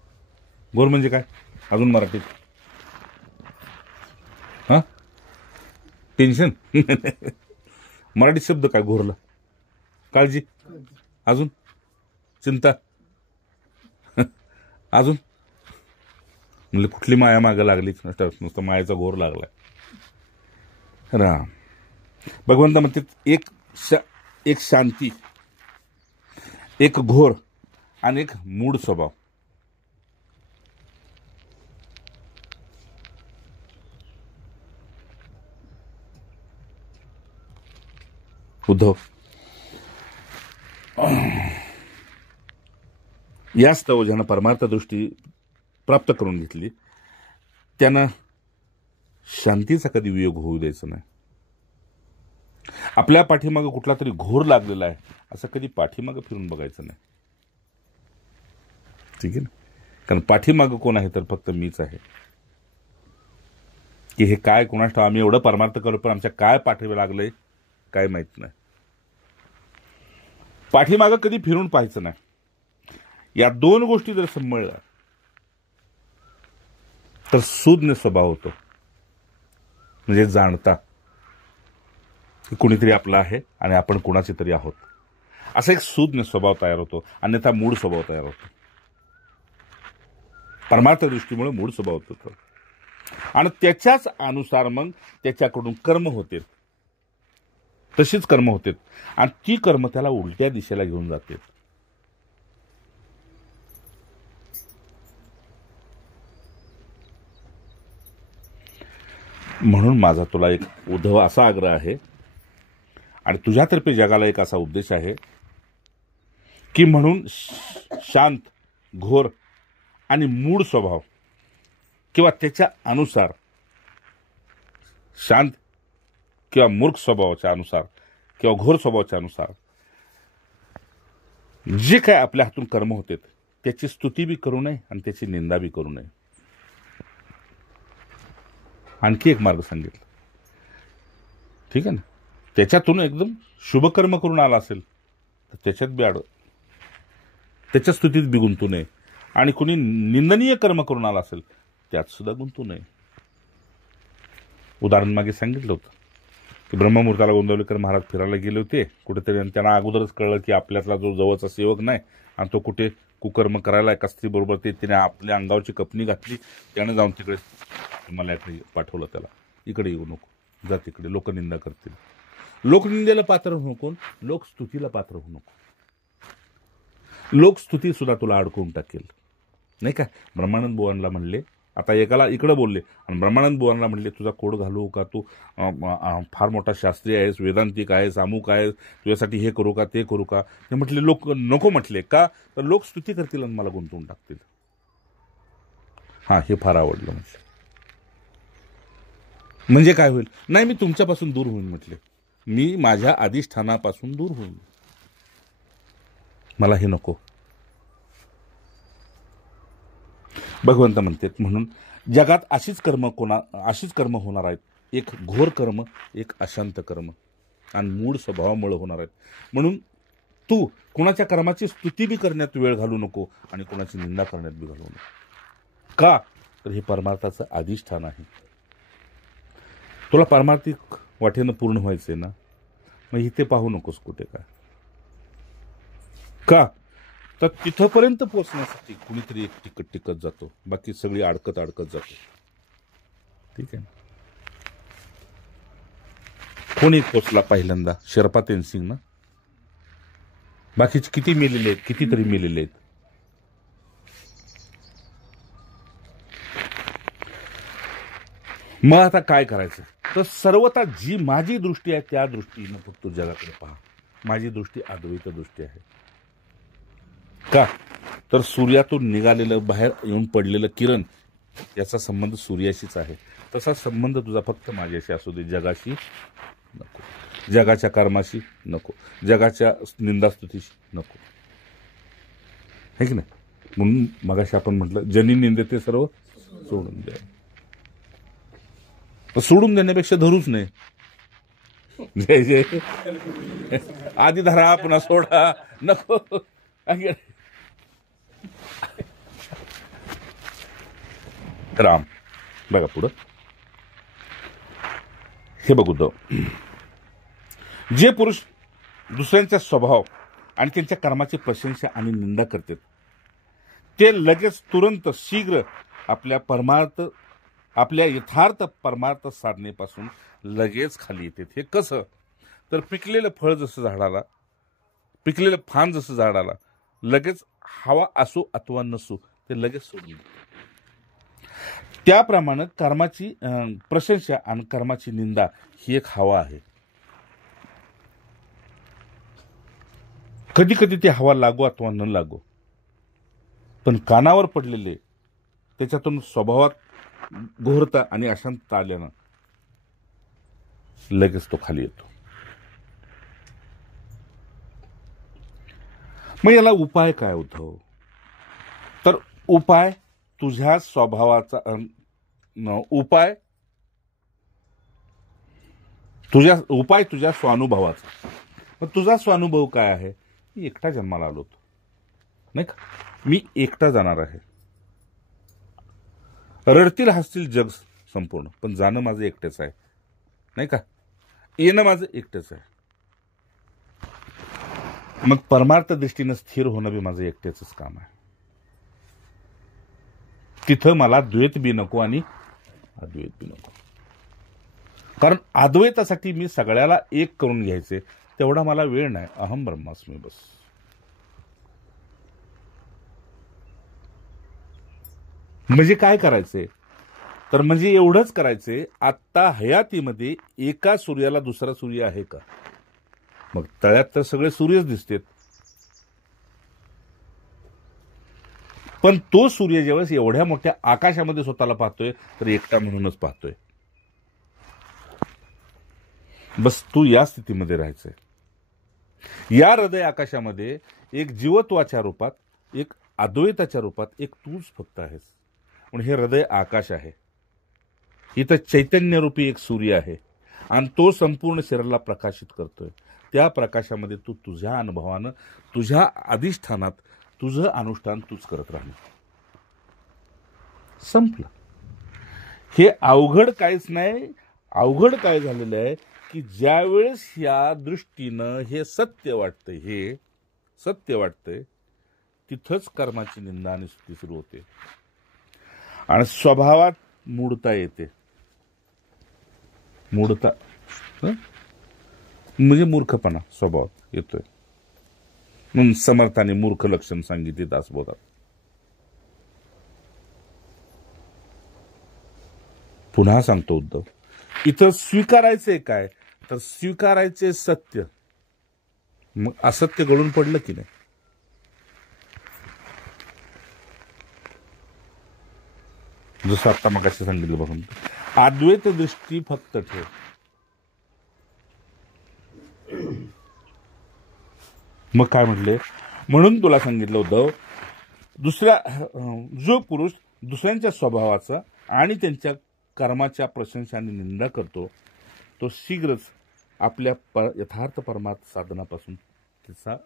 घोर म्हणजे काय अजून मराठीत, हा टेन्शन. मराठी शब्द काय घोरला, काळजी, अजून चिंता, अजून म्हणजे कुठली माया मागं लागलीच नुसतं मायाचा घोर लागलाय. राम भगवंत म्हणते एक शांती, एक घोर आणि एक मूढ स्वभाव. उद्धव यास्तव ज्यानं परमार्थ दृष्टी प्राप्त करून घेतली त्यानं शांतीचा कधी वियोग होऊ द्यायचा नाही. आपल्या पाठीमागं कुठला तरी घोर लागलेला आहे असं कधी पाठीमागं फिरून बघायचं नाही. ठीक आहे ना. कारण पाठीमागं कोण आहे तर फक्त मीच आहे. की हे काय कोणास ठाऊक, आम्ही एवढं परमार्थ करतो पण आमच्या काय पाठीवर लागलंय काय माहित नाही. पाठीमागं कधी फिरून पाहायचं नाही. या दोन गोष्टी जर सांभाळल्या तर सुज्ञ स्वभाव होतो. म्हणजे जाणता की कुणीतरी आपला आहे आणि आपण कुणाचे तरी आहोत, असा एक सुज्ञ स्वभाव तयार होतो. अन्यथा मूळ स्वभाव तयार होतो. परमार्थ दृष्टीमुळे मूळ स्वभाव होतो आणि त्याच्याच अनुसार मग त्याच्याकडून कर्म होते, तशीच कर्म होते आणि ती कर्म त्याला उलट्या दिशेला घेऊन जाते. म्हणून माझा तुला एक उद्धव असा आग्रह आहे आणि तुझ्यातर्फे जगाला एक असा उद्देश आहे की म्हणून शांत, घोर आणि मूळ स्वभाव किंवा त्याच्या अनुसार, शांत किंवा मूर्ख स्वभावाच्या अनुसार किंवा घोर स्वभावाच्या अनुसार जे काय आपल्या हातून कर्म होते त्याची स्तुती बी करू नये आणि त्याची निंदा बी करू नये. आणखी एक मार्ग सांगितला. ठीक आहे ना. त्याच्यातून एकदम शुभकर्म करून आला असेल तर त्याच्यात बी त्याच्या स्तुतीत बी गुंतू नये आणि कुणी निंदनीय कर्म करून आला असेल त्यात सुद्धा गुंतू नये. उदाहरण मागे सांगितलं होतं की ब्रह्ममुहूर्ताला गोंदवलेकर महाराज फिरायला गेले होते कुठेतरी आणि त्यांना अगोदरच कळलं की आपल्यातला जो जवळचा सेवक नाही आणि तो कुठे कुकर्म करायला एका स्त्रीबरोबर तिने आपल्या अंगावरची कपनी घातली. त्याने जाऊन तिकडे मला पाठवलं त्याला, इकडे येऊ नको, जा तिकडे, लोक निंदा करतील. लोकनिंदेला पात्र होऊ नको, लोकस्तुतीला पात्र होऊ नको. लोकस्तुती सुद्धा तुला अडकवून टाकेल, नाही का. ब्रह्मानंद बुवांना म्हणले, आता एकाला इकडे बोलले आणि ब्रह्मानंद बुवांना म्हणले तुझा कोड घालू का, तू फार मोठा शास्त्री आहेस, वेदांतिक आहेस, अमुक आहेस, तुझ्यासाठी हे करू का ते करू का. ते म्हटले लोक नको म्हटले का तर लोक स्तुती करतील आणि मला गुंतवून टाकतील. हा हे फार आवडलं. म्हणजे काय होईल, नाही मी तुमच्यापासून दूर होईन म्हटले, मी माझ्या अधिष्ठानापासून दूर होईन, मला हे नको. भगवंत म्हणते म्हणून जगात अशीच कर्म होणार आहेत. एक घोर कर्म, एक अशांत कर्म. आणि मूळ स्वभावामुळे होणार आहेत. म्हणून तू कुणाच्या कर्माची स्तुती बी करण्यात वेळ घालू नको आणि कुणाची निंदा करण्यात बी घालू नको. का तर हे परमार्थाचं अधिष्ठान आहे. तुला पारमार्थिक वाटेनं पूर्ण व्हायचंय ना, मग इथे पाहू नकोस कुठे काय. का तर तिथपर्यंत पोहोचण्यासाठी कुणीतरी एक टिकत जातो, बाकी सगळी अडकत जातो. ठीक आहे. कोणी पोचला पहिल्यांदा? शेर्पा तेनसिंग ना. बाकीचे किती मेलेले आहेत, कितीतरी मेलेले आहेत. मग आता काय करायचं? तर सर्वता जी माझी दृष्टी आहे त्या दृष्टीनं फक्त जगाकडे पहा. माझी दृष्टी अद्वैत दृष्टी आहे. का तर सूर्यातून निघालेलं बाहेर येऊन पडलेलं किरण याचा संबंध सूर्याशीच आहे. तसा संबंध तुझा फक्त माझ्याशी असू दे, जगाशी नको, जगाच्या कर्माशी नको, जगाच्या निंदास्तुतीशी नको, है की नाही. म्हणून मगाशी आपण म्हटलं जनी निंदते सर्व सोडून द्या. सोडून देण्यापेक्षा धरूच नाही. जय जय. आधी धरा पुन्हा सोडा नको. राम बघा पुढं हे बघू दो. जे पुरुष दुसऱ्यांचा स्वभाव आणि त्यांच्या कर्माची प्रशंसा आणि निंदा करतात ते लगेच तुरंत शीघ्र आपल्या यथार्थ परमार्थ साधनेपासून लगेच खाली येतात. हे कसं? तर पिकलेलं फळ जसं झाडाला, पिकलेलं फान जसं झाडाला लगेच हवा असो अथवा नसो ते लगेच सोडून देतात, त्याप्रमाणे कर्माची प्रशंसा आणि कर्माची निंदा ही एक हवा आहे. कधी कधी ती हवा लागो अथवा न लागो, पण कानावर पडलेले त्याच्यातून स्वभावात घोरता आणि अशांतता आल्यानं लगेच तो खाली येतो. मग याला उपाय काय उद्धव? तर उपाय तुझ्या स्वभावाचा उपाय तुझ्या स्वानुभवाचा. मग तुझा स्वानुभव काय आहे? मी एकटा जन्माला आलो होतो, नाही का? मी एकटा जाणार आहे. रडतील हसतील जग संपूर्ण, पण जाणं माझं एकटेच आहे, नाही का? येणं माझं एकटेच आहे. मग परमार्थ दृष्टीनं स्थिर होणं बी माझं एकट्याच काम आहे. तिथं मला द्वैत बी नको आणि अद्वैत बी नको. कारण अद्वैतासाठी मी सगळ्याला एक करून घ्यायचे तेवढा मला वेळ नाही. अहम ब्रह्मास्मी बस. म्हणजे काय करायचंय? तर म्हणजे एवढंच करायचंय, आत्ता हयातीमध्ये एका सूर्याला दुसरा सूर्य आहे का? मग तळ्यात तर सगळे सूर्यच दिसतेत, पण तो सूर्य जेव्हा एवढ्या मोठ्या आकाशामध्ये स्वतःला पाहतोय तर एकटा म्हणूनच पाहतोय. बस तू या स्थितीमध्ये राहायचंय. या हृदय आकाशामध्ये एक जीवत्वाच्या रूपात, एक अद्वैताच्या रूपात एक तूच फक्त आहेस. म्हणून हे हृदय आकाश आहे. इथं चैतन्यरूपी एक सूर्य आहे आणि तो संपूर्ण शरीराला प्रकाशित करतोय. त्या प्रकाशामध्ये तू तुझ्या अनुभवानं, तुझ्या अधिष्ठानात तुझं अनुष्ठान तूच करत राहणं. संपलं. हे अवघड काहीच नाही. अवघड काय झालेलं आहे की ज्यावेळेस या दृष्टीनं हे सत्य वाटतंय तिथंच कर्माची निंदा आणि स्तुती सुरू होते आणि स्वभावात मूढता येते. मूढता म्हणजे मूर्खपणा स्वभावात येतोय. म्हणून समर्थाने मूर्ख लक्षण सांगितले दासबोधात. पुन्हा सांगतो उद्धव, इथं स्वीकारायचंय काय? तर स्वीकारायचे सत्य. मग असत्य गळून पडलं की नाही? जसं आता मग असे सांगितलं बघून, अद्वैत दृष्टी फक्त ठेव. मग काय म्हटले? म्हणून तुला सांगितलं उद्धव, जो पुरुष दुसऱ्यांच्या स्वभावाचा आणि त्यांच्या कर्माच्या प्रशंसा आणि निंदा करतो तो शीघ्रच आपल्या यथार्थ परमार्थ साधनापासून त्याचा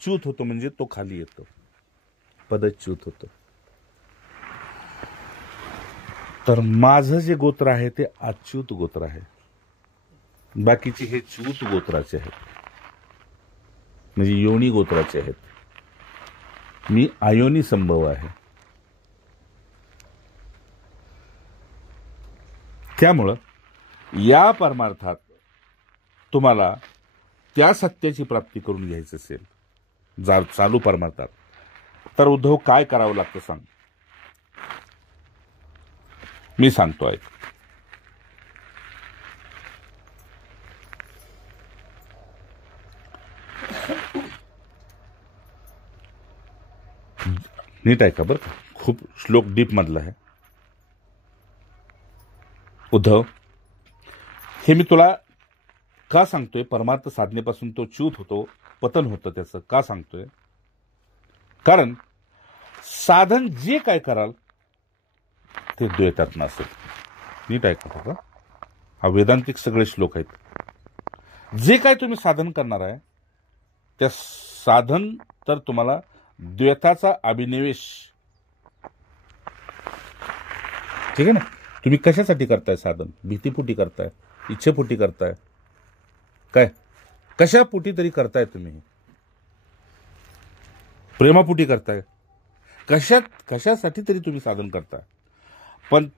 च्युत होतो, म्हणजे तो खाली येतो, पदच्युत होतो. तर माझं जे गोत्र आहे ते अच्युत गोत्र आहे, बाकीचे हे च्युत गोत्राचे आहेत, म्हणजे योनी गोत्राचे आहेत. मी अयोनी संभव आहे. त्यामुळं या परमार्थात तुम्हाला त्या सत्याची प्राप्ती करून घ्यायची असेल चालू परमार्थात, तर उद्धव काय करावं लागतं सांग. मी सांगतो आहे. नीट ऐका बरं का, खूप श्लोक डीप मधला आहे. उद्धव, हे मी तुला का सांगतोय? परमार्थ साधनेपासून तो च्युत होतो, पतन होतं त्याचं. का सांगतोय? कारण साधन जे काय कराल ते द्वैतात नसेल. नीट ऐका बघा, हा वेदांतिक सगळे श्लोक आहेत. जे काय तुम्ही साधन करणार आहे त्या साधन तर तुम्हाला द्वैताचा अभिनिवेश, ठीक आहे ना. तुम्ही कशासाठी करताय साधन? भीतीपोटी करताय, इच्छेपोटी करताय, काय कशापोटी तरी करताय तुम्ही? प्रेमापोटी करताय, कशासाठी तरी तुम्ही साधन करताय, पण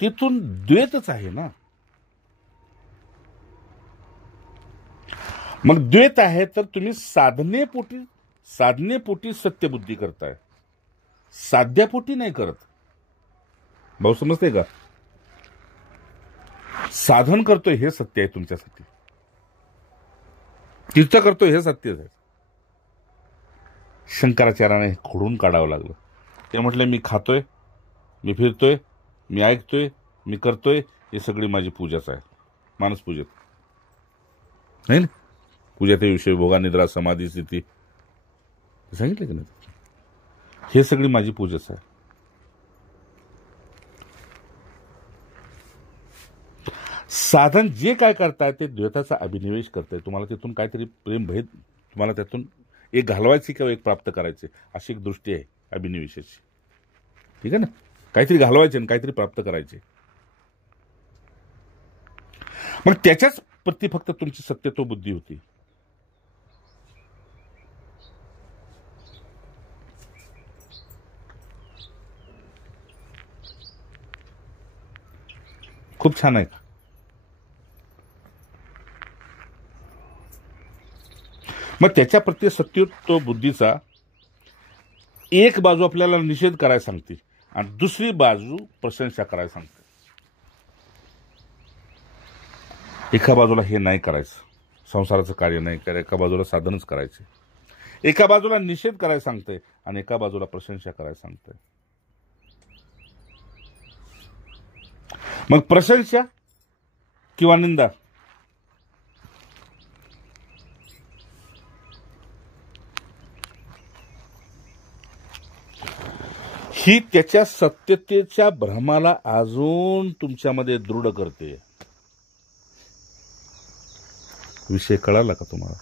तिथून द्वैतच आहे ना. मग द्वैत आहे तर तुम्ही साधनेपोटी सत्यबुद्धी करताय, साध्यापोटी नाही करत. भाऊ समजते का? साधन करतोय हे सत्य आहे तुमच्यासाठी, तीर्थ करतोय हे सत्य आहे. शंकराचार्याने खोडून काढावं लागलं. ते म्हटलं मी खातोय, मी फिरतोय, मी ऐकतोय, मी करतोय, हे सगळी माझी पूजाच आहे. मानस पूजेत नाही ना, पूजा ते विषय भोगा निद्रा समाधी स्थिती सांगितलं की नाही, हे सगळी माझी पूजाच आहे. साधन जे काय करताय ते द्वैताचा अभिनिवेश करताय. तुम्हाला तिथून काहीतरी प्रेम भेद, तुम्हाला त्यातून एक घालवायची किंवा एक प्राप्त करायचे अशी एक दृष्टी आहे अभिनिवेशाची, ठीक आहे ना. काहीतरी घालवायचे आणि काहीतरी प्राप्त करायचे. मग त्याच्याच प्रती फक्त तुमची सत्यत्व बुद्धी होती. खूप छान आहे. मग त्याच्या प्रती सत्यत्व बुद्धीचा एक बाजू आपल्याला निषेध करायला सांगते आणि दुसरी बाजू प्रशंसा करायला सांगते. एका बाजूला हे नाही करायचं, संसाराचं कार्य नाही करायचं, एका बाजूला साधनच करायचे, एका बाजूला निषेध करायला सांगते आणि एका बाजूला प्रशंसा करायला सांगते. मग प्रशंसा किंवा निंदा, ही त्याच्या सत्यतेच्या भ्रमाला अजून तुमच्यामध्ये दृढ करते. विषय कळाला का तुम्हाला?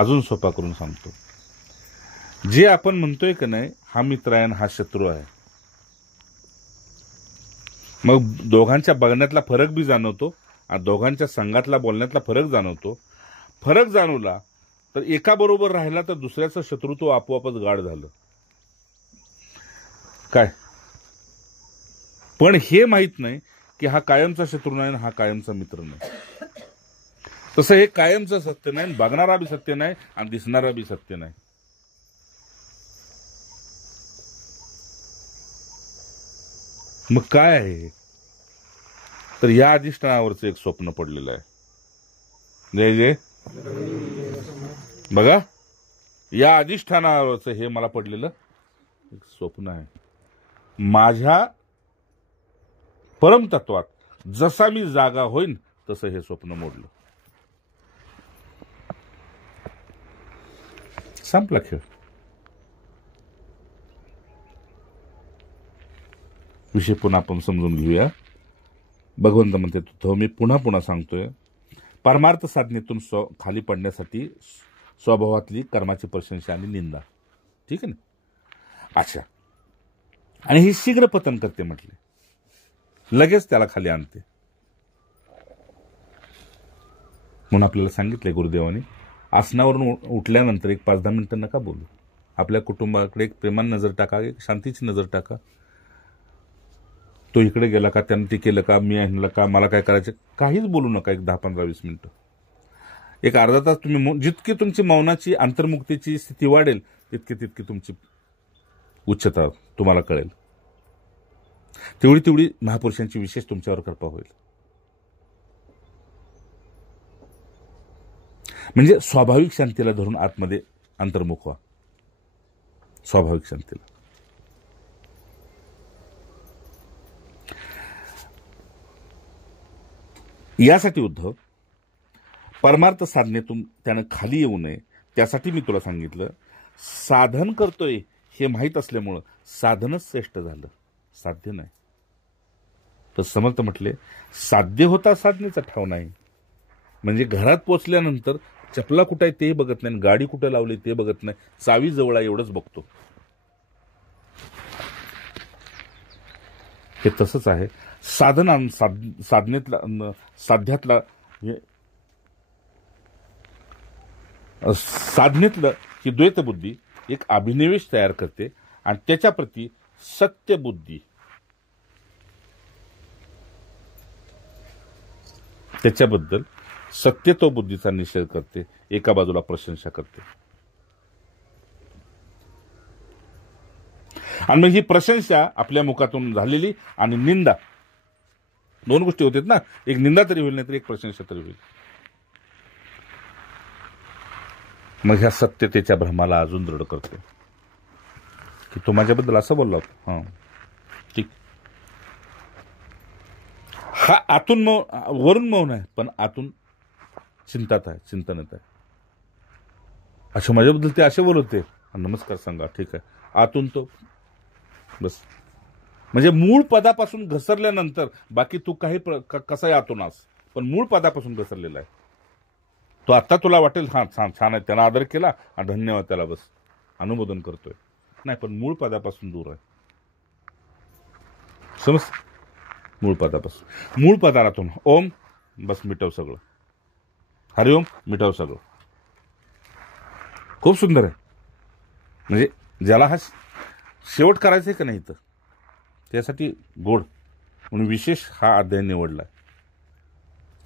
अजून सोपा करून सांगतो. जे आपण म्हणतोय की नाही हा मित्र आहे आणि हा शत्रू आहे, मग दोघांच्या बघण्यातला फरक बी जाणवतो आणि दोघांच्या संघातला बोलण्यातला फरक जाणवतो. फरक जाणवला तर एका बरोबर राहिला तर दुसऱ्याचं शत्रुत्व आपोआपच गाढ झालं काय. पण हे माहित नाही की हा कायमचा शत्रू नाही आणि हा कायमचा मित्र नाही. तसं हे कायमचं सत्य नाही, बघणारा बी सत्य नाही आणि दिसणारा बी सत्य नाही. मग काय आहे? तर या अधिष्ठानावरचं एक स्वप्न पडलेलं आहे. जय जय बघा, या अधिष्ठानावरचं हे मला पडलेलं एक स्वप्न आहे. माझ्या परमतत्वात जसा मी जागा होईन तसं हे स्वप्न मोडलं. संपला खेळ. विषय पुन्हा आपण समजून घेऊया. भगवंत म्हणते तो मी पुन्हा पुन्हा सांगतोय, परमार्थ साधनेतून खाली पडण्यासाठी स्वभावातली कर्माची प्रशंसा आणि निंदा. ठीक आहे ना. अच्छा, आणि ही शीघ्र पतन करते म्हटले, लगेच त्याला खाली आणते. म्हणून आपल्याला सांगितलंय गुरुदेवाने, आसनावरून उठल्यानंतर एक 5-10 मिनिटं नका बोलू. आपल्या कुटुंबाकडे एक प्रेमान नजर टाका, एक शांतीची नजर टाका. तो इकडे गेला का, त्यानं ते केलं का, मी आणलं का, मला काय करायचं, काहीच बोलू नका. एक 10-15-20 मिनिटं, एक अर्धा तास तुम्ही जितकी तुमची मौनाची अंतर्मुक्तीची स्थिती वाढेल तितकी तुमची उच्चता तुम्हाला कळेल. तेवढी महापुरुषांची विशेष तुमच्यावर कृपा होईल. म्हणजे स्वाभाविक शांतीला धरून आतमध्ये अंतर्मुख व्हा. स्वाभाविक शांतीला. यासाठी उद्धव परमार्थ साधनेतून त्यानं खाली येऊ नये, त्यासाठी मी तुला सांगितलं, साधन करतोय हे माहीत असल्यामुळं साधनच श्रेष्ठ झालं, साध्य नाही. तर समर्थ म्हटले, साध्य होता साधनेचा ठाव नाही. म्हणजे घरात पोचल्यानंतर चपला कुठे आहे ते बघत नाही, गाडी कुठे लावली ते बघत नाही, चावी जवळ आहे एवढंच बघतो. हे तसंच आहे साधनेतला साधनेतलं ही द्वैतबुद्धी एक अभिनिवेश तयार करते आणि त्याच्याप्रती सत्यबुद्धी, त्याच्याबद्दल सत्यत्व बुद्धीचा निषेध करते, एका बाजूला प्रशंसा करते. आणि मग ही प्रशंसा आपल्या मुखातून झालेली आणि निंदा, दोन गोष्टी होतात ना, एक निंदा तरी होईल नाही तर एक प्रशंसा तरी होईल. मग ह्या सत्यतेच्या भ्रमाला अजून दृढ करते की तो माझ्याबद्दल असं बोलला, हा ठीक. हा आतून वरून मौन आहे, पण आतून चिंतात आहे, चिंतनात आहे. असे माझ्याबद्दल ते असे बोलवते, नमस्कार सांगा, ठीक आहे. आतून तो बस, म्हणजे मूळ पदापासून घसरल्यानंतर बाकी तू काही कसाही आतून आस, पण मूळ पदापासून घसरलेला आहे तो. आता तुला वाटेल हा छान आहे, त्याला आदर केला आणि धन्यवाद, त्याला बस अनुमोदन करतोय, नाही, पण मूळ पदापासून दूर आहे. समज, मूळ पदापासून, मूळ पदारातून ओम बस मिटव सगळं, हरिओम मिटव सगळं. खूप सुंदर आहे. म्हणजे ज्याला हा शेवट करायचा आहे का नाही, तर त्यासाठी गोड म्हणून विशेष हा अध्याय निवडलाय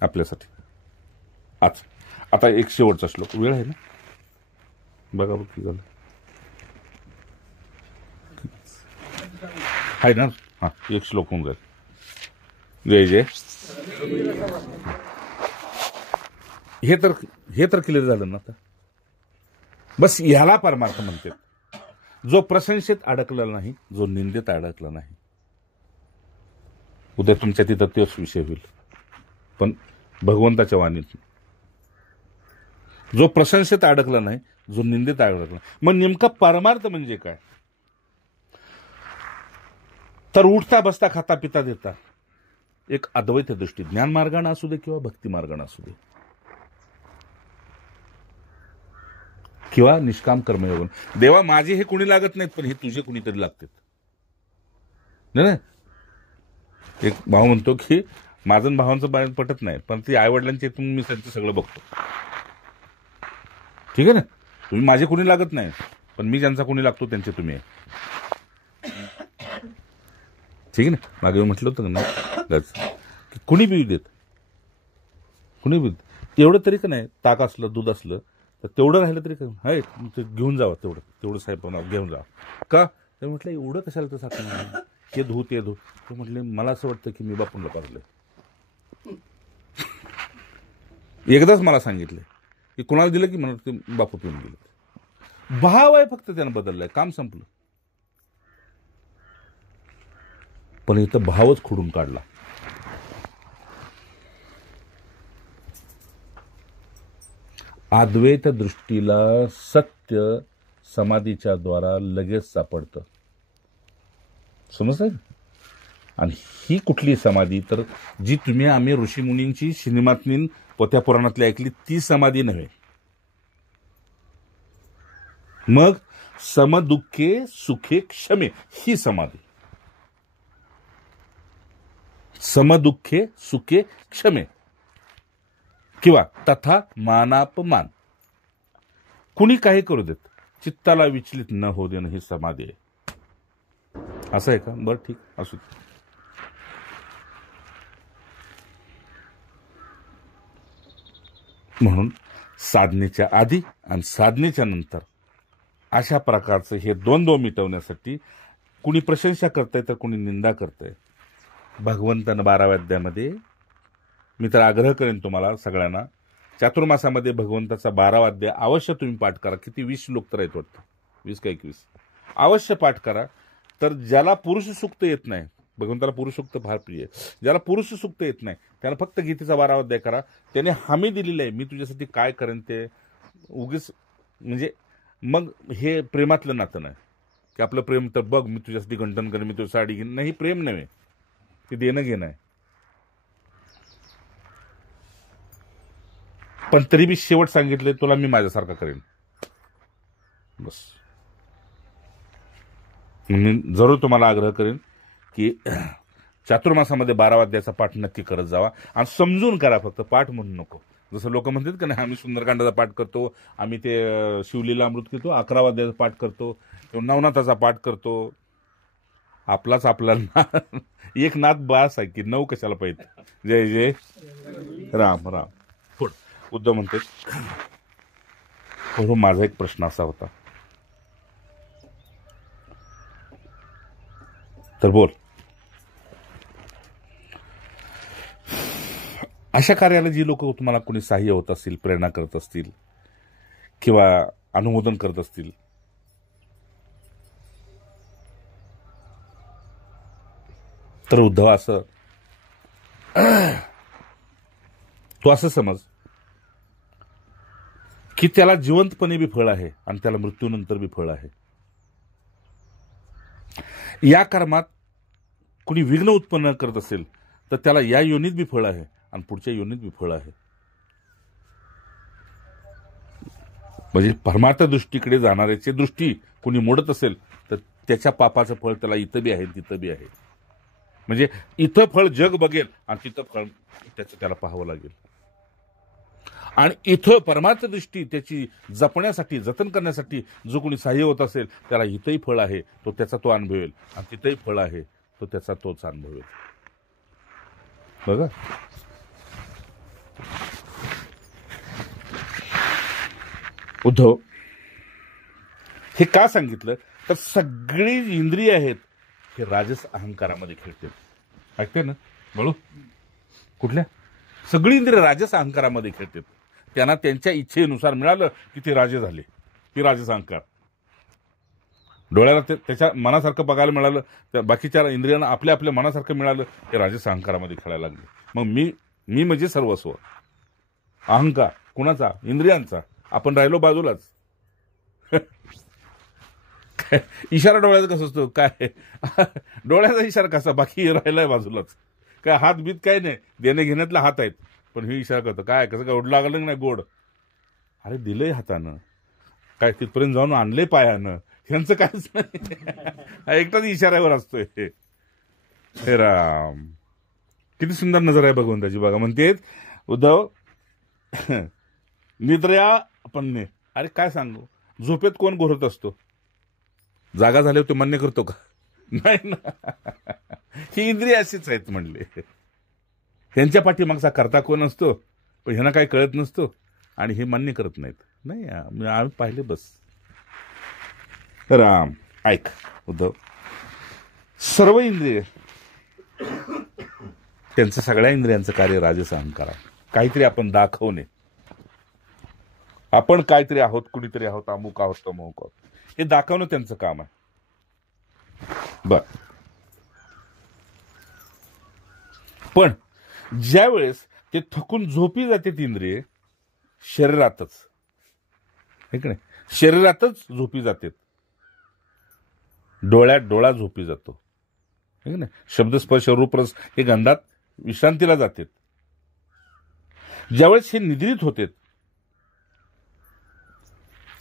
आपल्यासाठी आज. आता एक शेवटचा श्लोक, वेळ आहे ना, बघा बघ की झालं आहे ना. हा, एक श्लोक होऊन जाईल. जय जय. हे तर क्लिअर झालं ना आता. बस ह्याला परमार्थ म्हणतात, जो प्रशंसेत अडकलेला नाही, जो निंदेत अडकला नाही. उद्या तुमच्या तिथं तोच विषय होईल, पण भगवंताच्या वाणीत. जो प्रशंसेत अडकला नाही, जो निंदेत अडकला. मग नेमका परमार्थ म्हणजे काय? तर उठता बसता खाता पिता देता एक अद्वैत दृष्टी, ज्ञान मार्गाने असू दे किंवा भक्ती मार्गाने असू दे किंवा निष्काम कर्मयोग. देवा माझे हे कुणी लागत नाहीत, पण हे तुझे कुणीतरी लागतात. नाही, एक भाऊ म्हणतो की माझं भावांचं बाहेर पटत नाही, पण ती आईवडिलांचे मी त्यांचं सगळं बघतो. ठीक आहे ना, तुम्ही माझे कुणी लागत नाही, पण मी ज्यांचा कुणी लागतो त्यांचे तुम्ही आहे. ठीक आहे ना. मागे म्हटलं होतं ना की कुणी बी देत, कुणी बी तेवढं तरी का नाही, ताक असलं दूध असलं तर तेवढं राहिलं तरी काय घेऊन जावं, तेवढं साहेब घेऊन जावं का. तर म्हटलं एवढं कशाला तर साखर, हे धू ते धू. तर म्हटले मला असं वाटतं की मी बापूंला पाजलंय. एकदाच मला सांगितलं की कुणाला दिलं की मला ते बापू पिऊन गेले. भाव आहे फक्त, त्यानं बदललाय, काम संपलं. पण इथं भावच खोडून काढला. अद्वैत दृष्टीला सत्य समाधीच्या द्वारा लगेच सापडतं. समजतंय? आणि ही कुठली समाधी, तर जी तुम्ही आम्ही ऋषीमुनींची सिनेमातनी पोथ्या पुराणातली ऐकली ती समाधी नव्हे. मग समदुःखे सुखे क्षमे ही समाधी. समदुःखे सुखे क्षमे किंवा तथा मानापमान. कुणी काही करू देत, चित्ताला विचलित न होऊ देणं ही समाधी आहे. असं आहे का? बरं ठीक असू. म्हणून साधनेच्या आधी आणि साधनेच्या नंतर अशा प्रकारचं हे द्वंद्व मिटवण्यासाठी कुणी प्रशंसा करतंय तर कुणी निंदा करतंय. भगवंतानं 12व्या अध्यायामध्ये, मी तर आग्रह करेन तुम्हाला सगळ्यांना, चातुर्मासामध्ये भगवंताचा 12वा अध्याय अवश्य तुम्ही पाठ करा. किती 20 श्लोक तर आहेत वाटतं, 20 का 21 अवश्य पाठ करा. तर ज्याला पुरुष सूक्त येत नाही, भगवंताला पुरुष सूक्त फार प्रिय आहे, ज्याला पुरुष सूक्त येत नाही त्याला फक्त गीतेचा 12वा अध्याय करा. त्याने हमी दिलेली आहे, मी तुझ्यासाठी काय करेन ते. उगीच म्हणजे मग हे प्रेमातलं नातं नाही की आपलं प्रेम तर बघ मी तुझ्यासाठी गंठन करेन, मी तुझी साडी घेईन. नाही, प्रेम नव्हे, ते देणं घेणं आहे. पण तरी बी शेवट सांगितले, तुला मी माझ्यासारखा करेन. बस. मी जरूर तुम्हाला आग्रह करेन की चातुर्मासामध्ये 12वा अध्यायाचा पाठ नक्की करत जावा आणि समजून करा, फक्त पाठ म्हणून नको. जसं लोक म्हणतात की नाही आम्ही सुंदरकांडाचा पाठ करतो, आम्ही ते शिवलीला अमृत करतो, 11वा अध्यायाचा पाठ करतो, नवनाथाचा पाठ करतो. आपलाच आपल्याला एक नाथ बास आहे की 9 कशाला पाहिजे. जय जय राम राम. पुढं उद्धव म्हणते, हो माझा एक प्रश्न असा होता. तर बोल. अशा कार्याला जी लोक तुम्हाला कोणी सहाय्य होत असतील, प्रेरणा करत असतील किंवा अनुमोदन करत असतील, तर उद्धव असं तू असं समज की त्याला जिवंतपणे बी फळ आहे आणि त्याला मृत्यूनंतर बी फळ आहे. या कर्मात कुणी विघ्न उत्पन्न करत असेल तर त्याला या योनीत बी फळ आहे आणि पुढच्या योनीत बी फळ आहे. म्हणजे परमार्थ दृष्टीकडे जाणाऱ्याची दृष्टी कुणी मोडत असेल तर त्याच्या पापाचं फळ त्याला इथं बी आहे तिथं बी आहे. म्हणजे इथं फळ जग बघेल आणि तिथं फळ त्याचं त्याला पाहावं लागेल. आणि इथं परमार्थ दृष्टी त्याची जपण्यासाठी, जतन करण्यासाठी जो कोणी सहाय्य होत असेल त्याला इथंही फळ आहे, तो त्याचा तो अनुभवेल, आणि तिथंही फळ आहे, तो त्याचा तोच अनुभवेल. बघा, उद्धव हे का सांगितलं तर सगळी इंद्रिय आहेत हे राजस अहंकारामध्ये खेळते. ऐकते ना बळू? कुठल्या? सगळी इंद्रिय राजस अहंकारामध्ये खेळतात. त्यांना त्यांच्या इच्छेनुसार मिळालं की ते राजे झाले, ती राजस अहंकार. डोळ्याला त्याच्या मनासारखं बघायला मिळालं, त्या बाकीच्या इंद्रियांना आपल्या आपल्या मनासारखं मिळालं, ते राजस अहंकारामध्ये खेळायला लागले. मग मी म्हणजे सर्वस्व. अहंकार कुणाचा? इंद्रियांचा. आपण राहिलो बाजूलाच. इशारा डोळ्याचा कसा असतो? काय डोळ्याचा इशारा कसा? बाकी राहिलाय बाजूलाच. काय हात बीत काय नाही, देणे घेण्यातला हात आहेत, पण हे इशारा करतो काय कसं काय ओढ लागलं नाही गोड. अरे दिलंय हातानं, काय तिथपर्यंत जाऊन आणले पायानं, ह्यांचं कायच नाही. एकटाच इशाऱ्यावर असतोय. हे राम, किती सुंदर नजर आहे भगवंताची. बघा म्हणते उद्धव, निद्रया पन्ने. अरे काय सांगू, झोपेत कोण घोरत असतो? जागा झाल्यावर तो मान्य करतो का? नाही ना. ही इंद्रिय अशीच आहेत म्हणले. ह्यांच्या पाठीमागचा करता कोण असतो, पण ह्यांना काय कळत नसतो आणि हे मान्य करत नाहीत. नाही आम्ही पाहिले. बस राम ऐक उद्धव, सर्व इंद्रिय त्यांचं सगळ्या इंद्रियांचं कार्य राजस अहंकार आहे. काहीतरी आपण दाखवणे, आपण काहीतरी आहोत, कुणीतरी आहोत, अमुक आहोत, तमुक आहोत, हे दाखवणं त्यांचं काम आहे. बर, पण ज्या वेळेस ते थकून झोपी जाते ती इंद्रिय शरीरातच, हे की नाही, शरीरातच झोपी जाते. डोळ्यात डोळा झोपी जातो, है ना? शब्द, स्पर्श, रूप, रस हे गंधात विश्रांतीला जातात. ज्यावेळेस हे निद्रित होते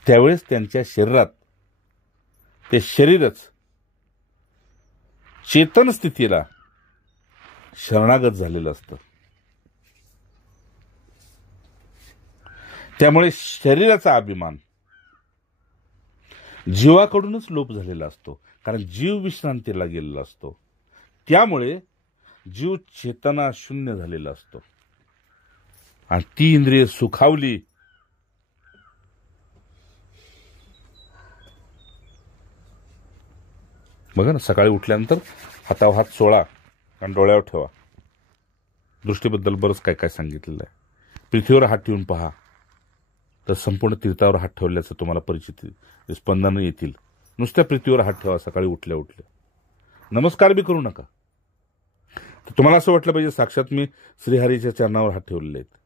त्यावेळेस त्यांच्या शरीरात ते शरीरच चेतन स्थितीला शरणागत झालेलं असतं. त्यामुळे शरीराचा अभिमान जीवाकडूनच लोप झालेला असतो, कारण जीव विश्रांतीला गेलेला असतो. त्यामुळे जीव चेतना शून्य झालेला असतो आणि ती इंद्रिय सुखावली बघा ना. सकाळी उठल्यानंतर हातावर हात सोळा आणि डोळ्यावर ठेवा. दृष्टीबद्दल बरंच काय काय सांगितलेलं आहे. पृथ्वीवर हात ठेवून पहा तर संपूर्ण तीर्थावर हात ठेवल्याचं तुम्हाला परिचित स्पंदनं येतील. नुसत्या पृथ्वीवर हात ठेवा सकाळी उठल्या उठल्या. नमस्कार बी करू नका. तर तुम्हाला असं वाटलं पाहिजे साक्षात मी श्रीहरीच्या चरणावर हात ठेवलेले आहेत.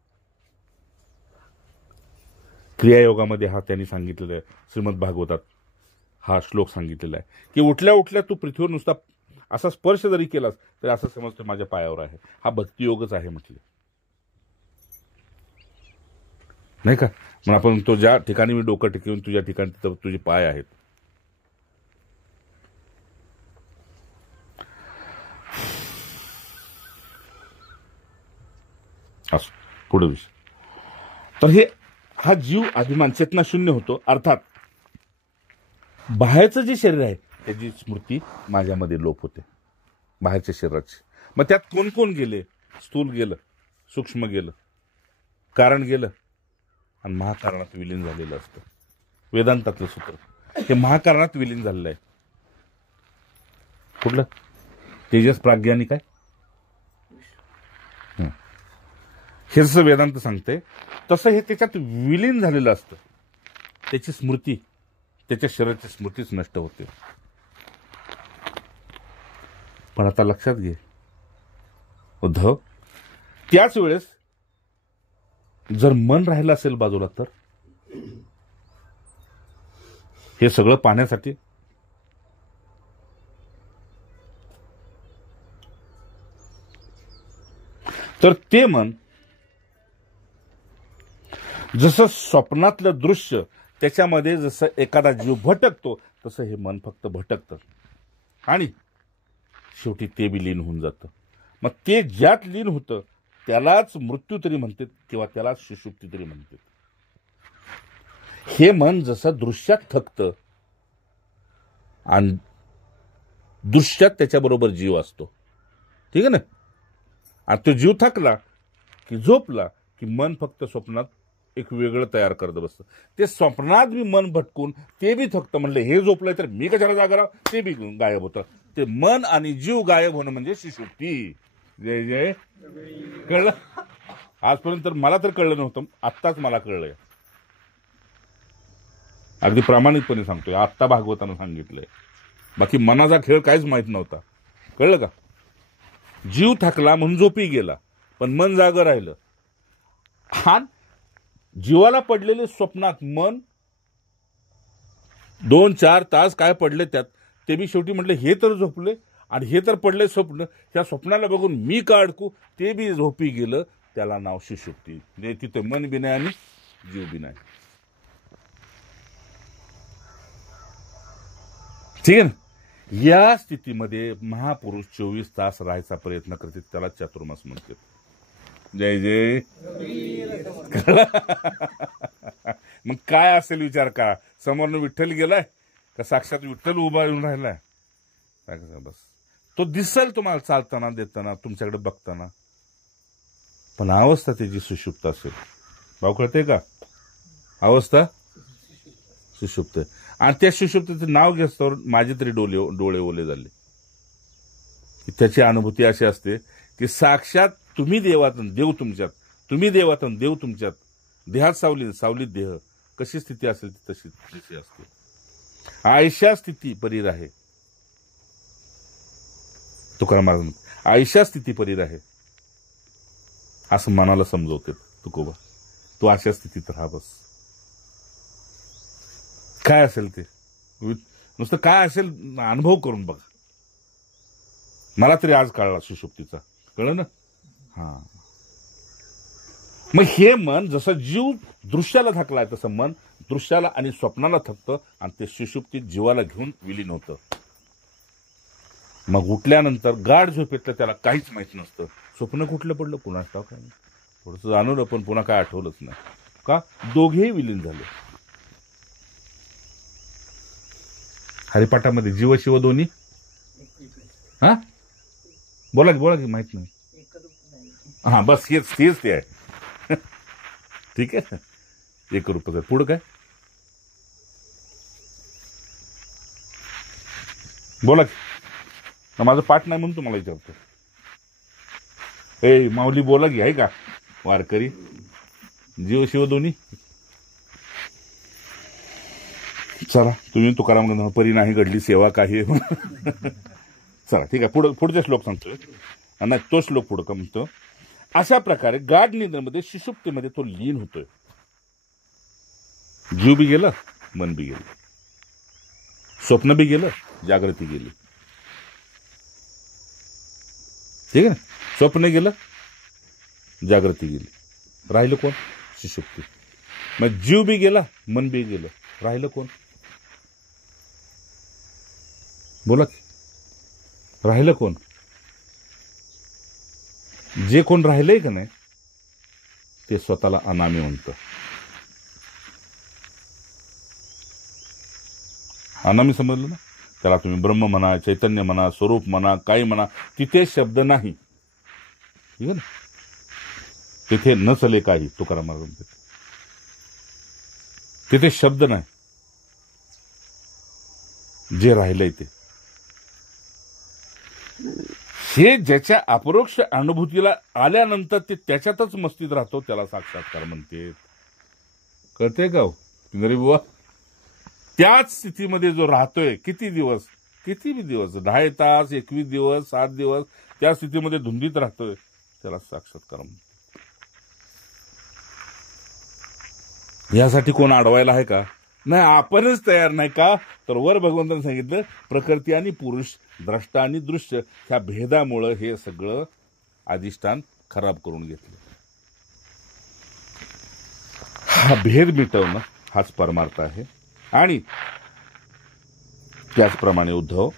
क्रियायोगामध्ये हा त्यांनी सांगितलेला आहे. श्रीमद भागवतात हा श्लोक सांगितलेला आहे की उठल्या उठल्या तू पृथ्वीवर नुसता असा स्पर्श जरी केलास तरी असं समजतं माझ्या पायावर आहे. हा भक्तियोगच आहे म्हटलं, नाही का? मग आपण तो ज्या ठिकाणी मी डोकं टेकवून तुझ्या ठिकाणी तिथं तुझे पाय आहेत. असं पुढे विषय. तर हा जीव अभिमान चेतना शून्य होतो. अर्थात बाहेरचं जे शरीर आहे त्याची स्मृती माझ्यामध्ये लोप होते, बाहेरच्या शरीराची. मग त्यात कोण कोण गेले? स्थूल गेलं, सूक्ष्म गेलं, कारण गेलं आणि महाकारणात विलीन झालेलं असतं. वेदांतातलं सूत्र हे महाकारणात विलीन झालेलं आहे. कुठलं? तेजस प्राज्ञानिक आहे. हे जसं वेदांत सांगते तसं हे त्याच्यात विलीन झालेलं असतं. त्याची स्मृती, त्याच्या शरीराची स्मृतीच नष्ट होते. पण आता लक्षात घे उद्धव, त्याच वेळेस जर मन राहिलं असेल बाजूला तर हे सगळं पाहण्यासाठी तर ते मन जसं स्वप्नातलं दृश्य त्याच्यामध्ये जसं एखादा जीव भटकतो तसं हे मन फक्त भटकतं आणि शेवटी ते बी लीन होऊन जातं. मग ते ज्यात लीन होतं त्यालाच मृत्यू तरी म्हणतात किंवा त्यालाच सुषुप्ती तरी म्हणतात. हे मन जसं दृश्यात थकतं आणि दृश्यात त्याच्याबरोबर जीव असतो, ठीक आहे ना? आणि तो जीव थकला की झोपला की मन फक्त स्वप्नात एक वेगळं तयार करत बसतं. ते स्वप्नात बी मन भटकून ते बी थकतं. म्हणलं हे झोपलंय तर मी कशाला जागा राहावं, ते बी गायब होतं. ते मन आणि जीव गायब होणं म्हणजे सुषुप्ती. जय जय. कळलं? आजपर्यंत मला तर कळलं नव्हतं, आत्ताच मला कळलंय. अगदी प्रामाणिकपणे सांगतोय, आत्ता भागवतानं सांगितलंय. बाकी मनाचा खेळ काहीच माहित नव्हता. कळलं का? जीव थकला म्हणून झोपी गेला पण मन जागं राहिलं. हा जीवाला पडलेले स्वप्नात मन 2-4 तास काय पडले त्यात, ते बी शेवटी म्हटलं हे तर झोपले आणि हे तर पडले स्वप्न. त्या स्वप्नाला बघून मी का अडकू, ते बी झोपी गेलं. त्याला नाव सुषुप्ती. म्हणजे तिथे मन बी नाही आणि जीव बी नाही. ठीक आहे ना? या स्थितीमध्ये महापुरुष 24 तास राहायचा प्रयत्न करतात. त्याला चातुर्मास म्हणतात. जय जय. मग काय असेल विचार करा. समोरनं विठ्ठल गेलाय का साक्षात विठ्ठल उभा येऊन राहिलाय? बस तो दिसेल तुम्हाला चालताना, देताना, तुमच्याकडे बघताना. पण अवस्था त्याची सुषुप्त असेल. भाऊ कळते का? अवस्था सुषुप्त. आणि त्या सुषुप्तीचं नाव घेस्तवर माझे तरी डोळे ओले झाले. त्याची अनुभूती अशी असते की साक्षात तुम्ही देवातून देव तुमच्यात, तुम्ही देवातून देव तुमच्यात. देहात सावली, सावलीत देह. कशी स्थिती असेल ती तशी असते. आयशा स्थिती परी राहे. तुकाराम महाराज आयशा स्थिती परी राहे असं मनाला समजवते तुकोबा. तू अशा स्थितीत राहा बस. काय असेल ते नुसतं काय असेल अनुभव करून बघा. मला तरी आज कळला सुषुप्तीचा, कळलं ना? हा, मग हे मन जसं जीव दृश्याला थकलाय तसं मन दृश्याला आणि स्वप्नाला थकतं आणि ते सुषुप्तीत जीवाला घेऊन विलीन होतं. मग उठल्यानंतर गाढ झोपेतलं त्याला काहीच माहित नसतं. स्वप्न कुठलं पडलं कुणास ठाऊक काय, थोडंसं जाणवलं पण पुन्हा काय आठवलंच नाही. का? दोघेही विलीन झाले. हरिपाठामध्ये जीव शिव दोन्ही, हा बोला की माहित नाही. हा बस हेच ते आहे. ठीक आहे, एक रूपच आहे. पुढं काय बोला की, माझं पाठ नाही म्हणून तुम्हाला विचारतो. ए माऊली बोला की, आहे का वारकरी? जीव शिव दोन्ही. चला, तुम्ही तुकाराम परी नाही घडली सेवा काही. चला ठीक आहे, पुढचा श्लोक सांगतोय. नाही, तो श्लोक पुढं का म्हणतो, अशा प्रकारे गाढ निद्रेमध्ये सुषुप्तीमध्ये तो लीन होतोय. जीव बी गेलं, मन बी गेलं, स्वप्न बी गेलं, जागृती गेली. ठीक आहे, स्वप्न गेलं, जागृती गेली, राहिलं कोण? सुषुप्ती. मग जीव बी गेला, मन बी गेलं, राहिलं कोण? बोला की, राहिलं कोण? जे कोण राहिलंय का नाही ते स्वतःला अनामी म्हणतं. अनामी समजलं ना? त्याला तुम्ही ब्रह्म म्हणा, चैतन्य म्हणा, स्वरूप म्हणा, काही म्हणा, तिथे शब्द नाही. ठीक आहे ना? तिथे न चले काही, तुकाराम महाराज तिथे शब्द नाही. जे राहिलंय ते हे ज्याच्या अपरोक्ष अनुभूतीला आल्यानंतर ते त्याच्यातच मस्तीत राहतो, त्याला साक्षात्कार म्हणते. कळते का पिंगरी बुवा? त्याच स्थितीमध्ये जो राहतोय, किती दिवस, 10 तास, 21 दिवस, 7 दिवस त्या स्थितीमध्ये धुंदीत राहतोय, त्याला साक्षात्कार म्हणते. यासाठी कोण अडवायला आहे का? नाही, आपणच तयार नाही का? तर वर भगवंतांनी सांगितलं, प्रकृती आणि पुरुष, द्रष्टा आणि दृश्य ह्या भेदामुळं हे सगळं अधिष्ठान खराब करून घेतलं. हा भेद मिटवणं हाच परमार्थ आहे. आणि त्याचप्रमाणे उद्धव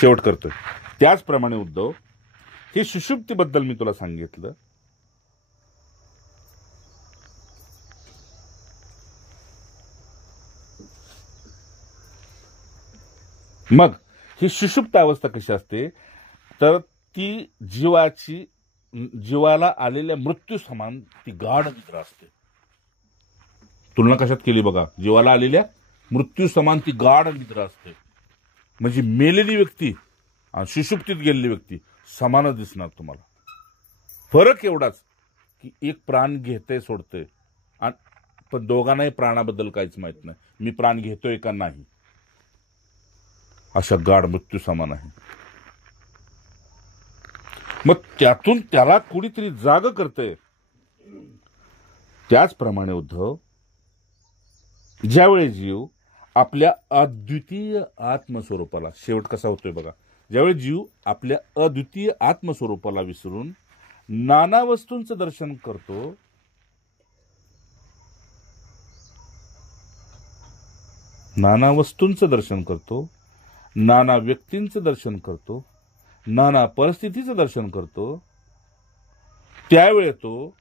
शेवट करतोय. त्याचप्रमाणे उद्धव, हे सुषुप्तीबद्दल मी तुला सांगितलं. मग ही सुषुप्त अवस्था कशी असते, तर ती जीवाला आलेल्या मृत्यू समान ती गाढ निद्रा असते. तुलना कशात केली बघा? जीवाला आलेल्या मृत्यू समान ती गाढ निद्रा असते. म्हणजे मेलेली व्यक्ती आणि सुषुप्तीत गेलेली व्यक्ती समानच दिसणार तुम्हाला. फरक एवढाच की एक प्राण घेतय सोडतंय, पण दोघांनाही प्राणाबद्दल काहीच माहित नाही. मी प्राण घेतोय का नाही, अशा गाढ मृत्यू समान आहे. मग त्यातून त्याला कुणीतरी जाग करतंय. त्याचप्रमाणे उद्धव, ज्यावेळी जीव आपल्या अद्वितीय आत्मस्वरूपाला, शेवट कसा होतोय बघा, ज्यावेळी जीव आपल्या अद्वितीय आत्मस्वरूपाला विसरून नाना वस्तूंचं दर्शन करतो, नाना व्यक्तींचं दर्शन करतो, नाना परिस्थितीचं दर्शन करतो, त्यावेळी तो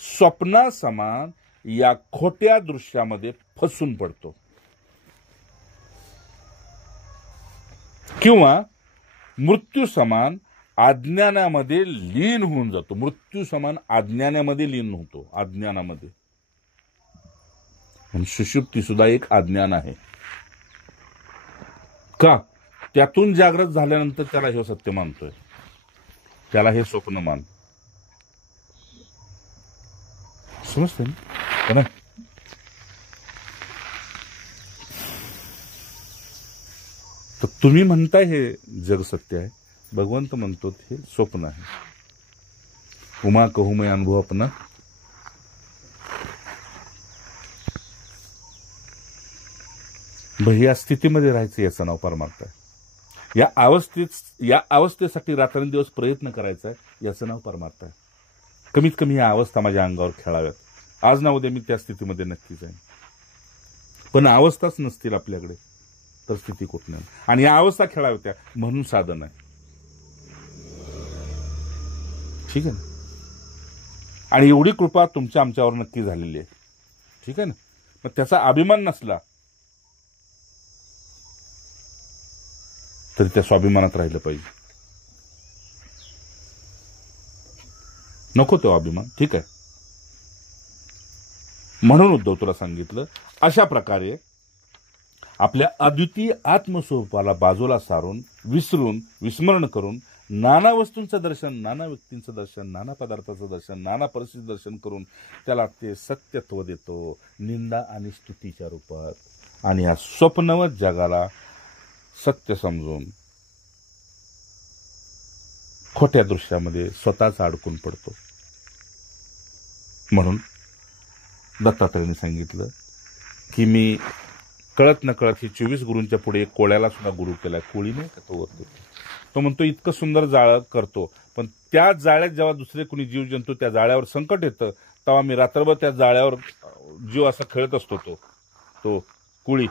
स्वप्नासमान या खोट्या दृश्यामध्ये फसून पडतो, किंवा मृत्यू समान अज्ञानामध्ये लीन होऊन जातो. मृत्यू समान अज्ञानामध्ये लीन होतो, अज्ञानामध्ये. सुषुप्ती सुद्धा एक अज्ञान आहे. का? त्यातून जागृत झाल्यानंतर त्याला हे सत्य मानतोय, त्याला हे स्वप्न मान. समजते ना? तर तुम्ही म्हणताय हे जग सत्य आहे, भगवंत म्हणतो हे स्वप्न आहे. उमा कहू मैं अनुभव अपना, या स्थितीमध्ये राहायचं याचं नाव परमार्थ आहे. या अवस्थेसाठी रात्रंदिवस प्रयत्न करायचा आहे याचं नाव परमार्थ आहे. कमीत कमी या अवस्था माझ्या अंगावर खेळाव्यात. आज ना उद्या मी त्या स्थितीमध्ये नक्की जाईन. पण अवस्थाच नसतील आपल्याकडे तर स्थिती कुठं नाही. आणि या अवस्था खेळाव्या म्हणून साधन आहे. ठीक आहे ना. आणि एवढी कृपा तुमच्या आमच्यावर नक्की झालेली आहे. ठीक आहे ना. मग त्याचा अभिमान नसला तरी त्या स्वाभिमानात राहिलं पाहिजे. नको तो अभिमान. ठीक आहे. म्हणून उद्धव तुला सांगितलं अशा प्रकारे आपल्या अद्वितीय आत्मस्वरूपाला बाजूला सारून विस्मरण करून नाना वस्तूंचं दर्शन, नाना व्यक्तींचं दर्शन, नाना पदार्थाचं दर्शन, नाना परिस्थितीचं दर्शन करून त्याला ते सत्यत्व देतो निंदा आणि स्तुतीच्या रूपात. आणि या स्वप्नवत जगाला सत्य समजून खोट्या दृश्यामध्ये स्वतःच अडकून पडतो. म्हणून दत्तात्रेयांनी सांगितलं की मी कळत न कळत ही 24 गुरूंच्या पुढे एक कोळ्याला सुद्धा गुरु केलाय. कोळी नाही का तो वरतो, तो म्हणतो इतकं सुंदर जाळं करतो, पण त्या जाळ्यात जेव्हा दुसरे कोणी जीवजंतू त्या जाळ्यावर संकट येतं तेव्हा मी रात्रभर त्या जाळ्यावर जीव असा खेळत असतो. तो कोळी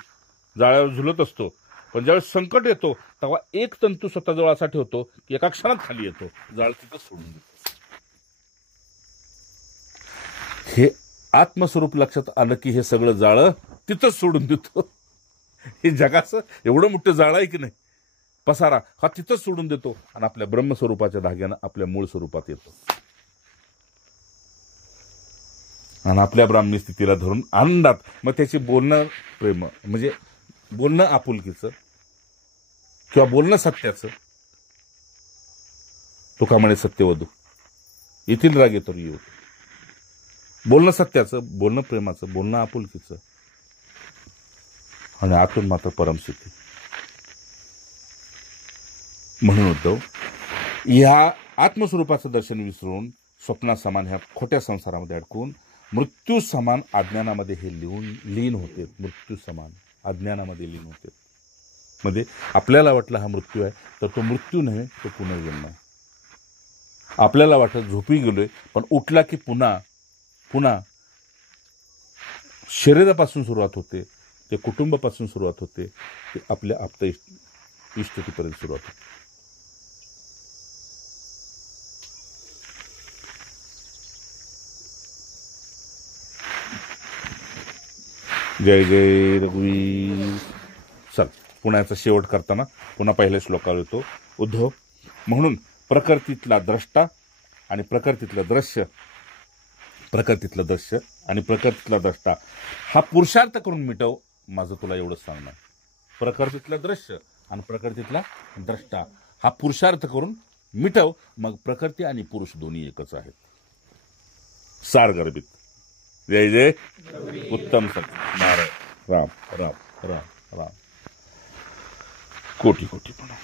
जाळ्यावर झुलत असतो, पण ज्यावेळेस संकट येतो तेव्हा एक तंतू स्वतःजवळ असा ठेवतो की एका क्षणात खाली येतो, जाळ तिथं सोडून देतो. हे आत्मस्वरूप लक्षात आलं की हे सगळं जाळं तिथंच सोडून देतो. हे जगाचं एवढं मोठं जाळं आहे की नाही, पसारा हा तिथंच सोडून देतो आणि आपल्या ब्रह्मस्वरूपाच्या धाग्यानं आपल्या मूळ स्वरूपात येतो. आणि आपल्या ब्राह्मी स्थितीला धरून आनंदात मग त्याची बोलणं प्रेम म्हणजे बोलणं आपुलकीचं किंवा बोलणं सत्याचं. तुका म्हणे सत्यवधू येथील राग येतो येऊ. बोलणं सत्याचं, बोलणं प्रेमाचं, बोलणं आपुलकीचं आणि आतून मात्र परमसिद्धी. म्हणून उद्धव ह्या आत्मस्वरूपाचं दर्शन विसरून स्वप्नासमान ह्या खोट्या संसारामध्ये अडकून मृत्यू समान अज्ञानामध्ये हे लीन होते. मृत्यू समान अज्ञानामध्ये लीन होते. मध्ये आपल्याला वाटलं हा मृत्यू आहे तर तो मृत्यू नाही, तो पुनर्जन्म आहे. आपल्याला वाटत झोपी गेलोय पण उठला की पुन्हा शरीरापासून सुरुवात होते, ते कुटुंबापासून सुरुवात होते, ते आपल्या आप्त इष्टतेपर्यंत सुरुवात होते. जय जय रघुवीर. चल पुन्हा याचा शेवट करताना पुन्हा पहिल्या श्लोकावर येतो. उद्धव म्हणून प्रकृतीतला द्रष्टा आणि प्रकृतीतलं द्रष्टा हा पुरुषार्थ करून मिटव. माझं तुला एवढंच सांगणार. प्रकृतीतलं दृश्य आणि प्रकृतीतला द्रष्टा हा पुरुषार्थ करून मिटव. मग प्रकृती आणि पुरुष दोन्ही एकच आहेत. सार गर्भित. जय जय उत्तम सत्य नारायण राम राम राम राम. कोटी कोटी प्रणाम.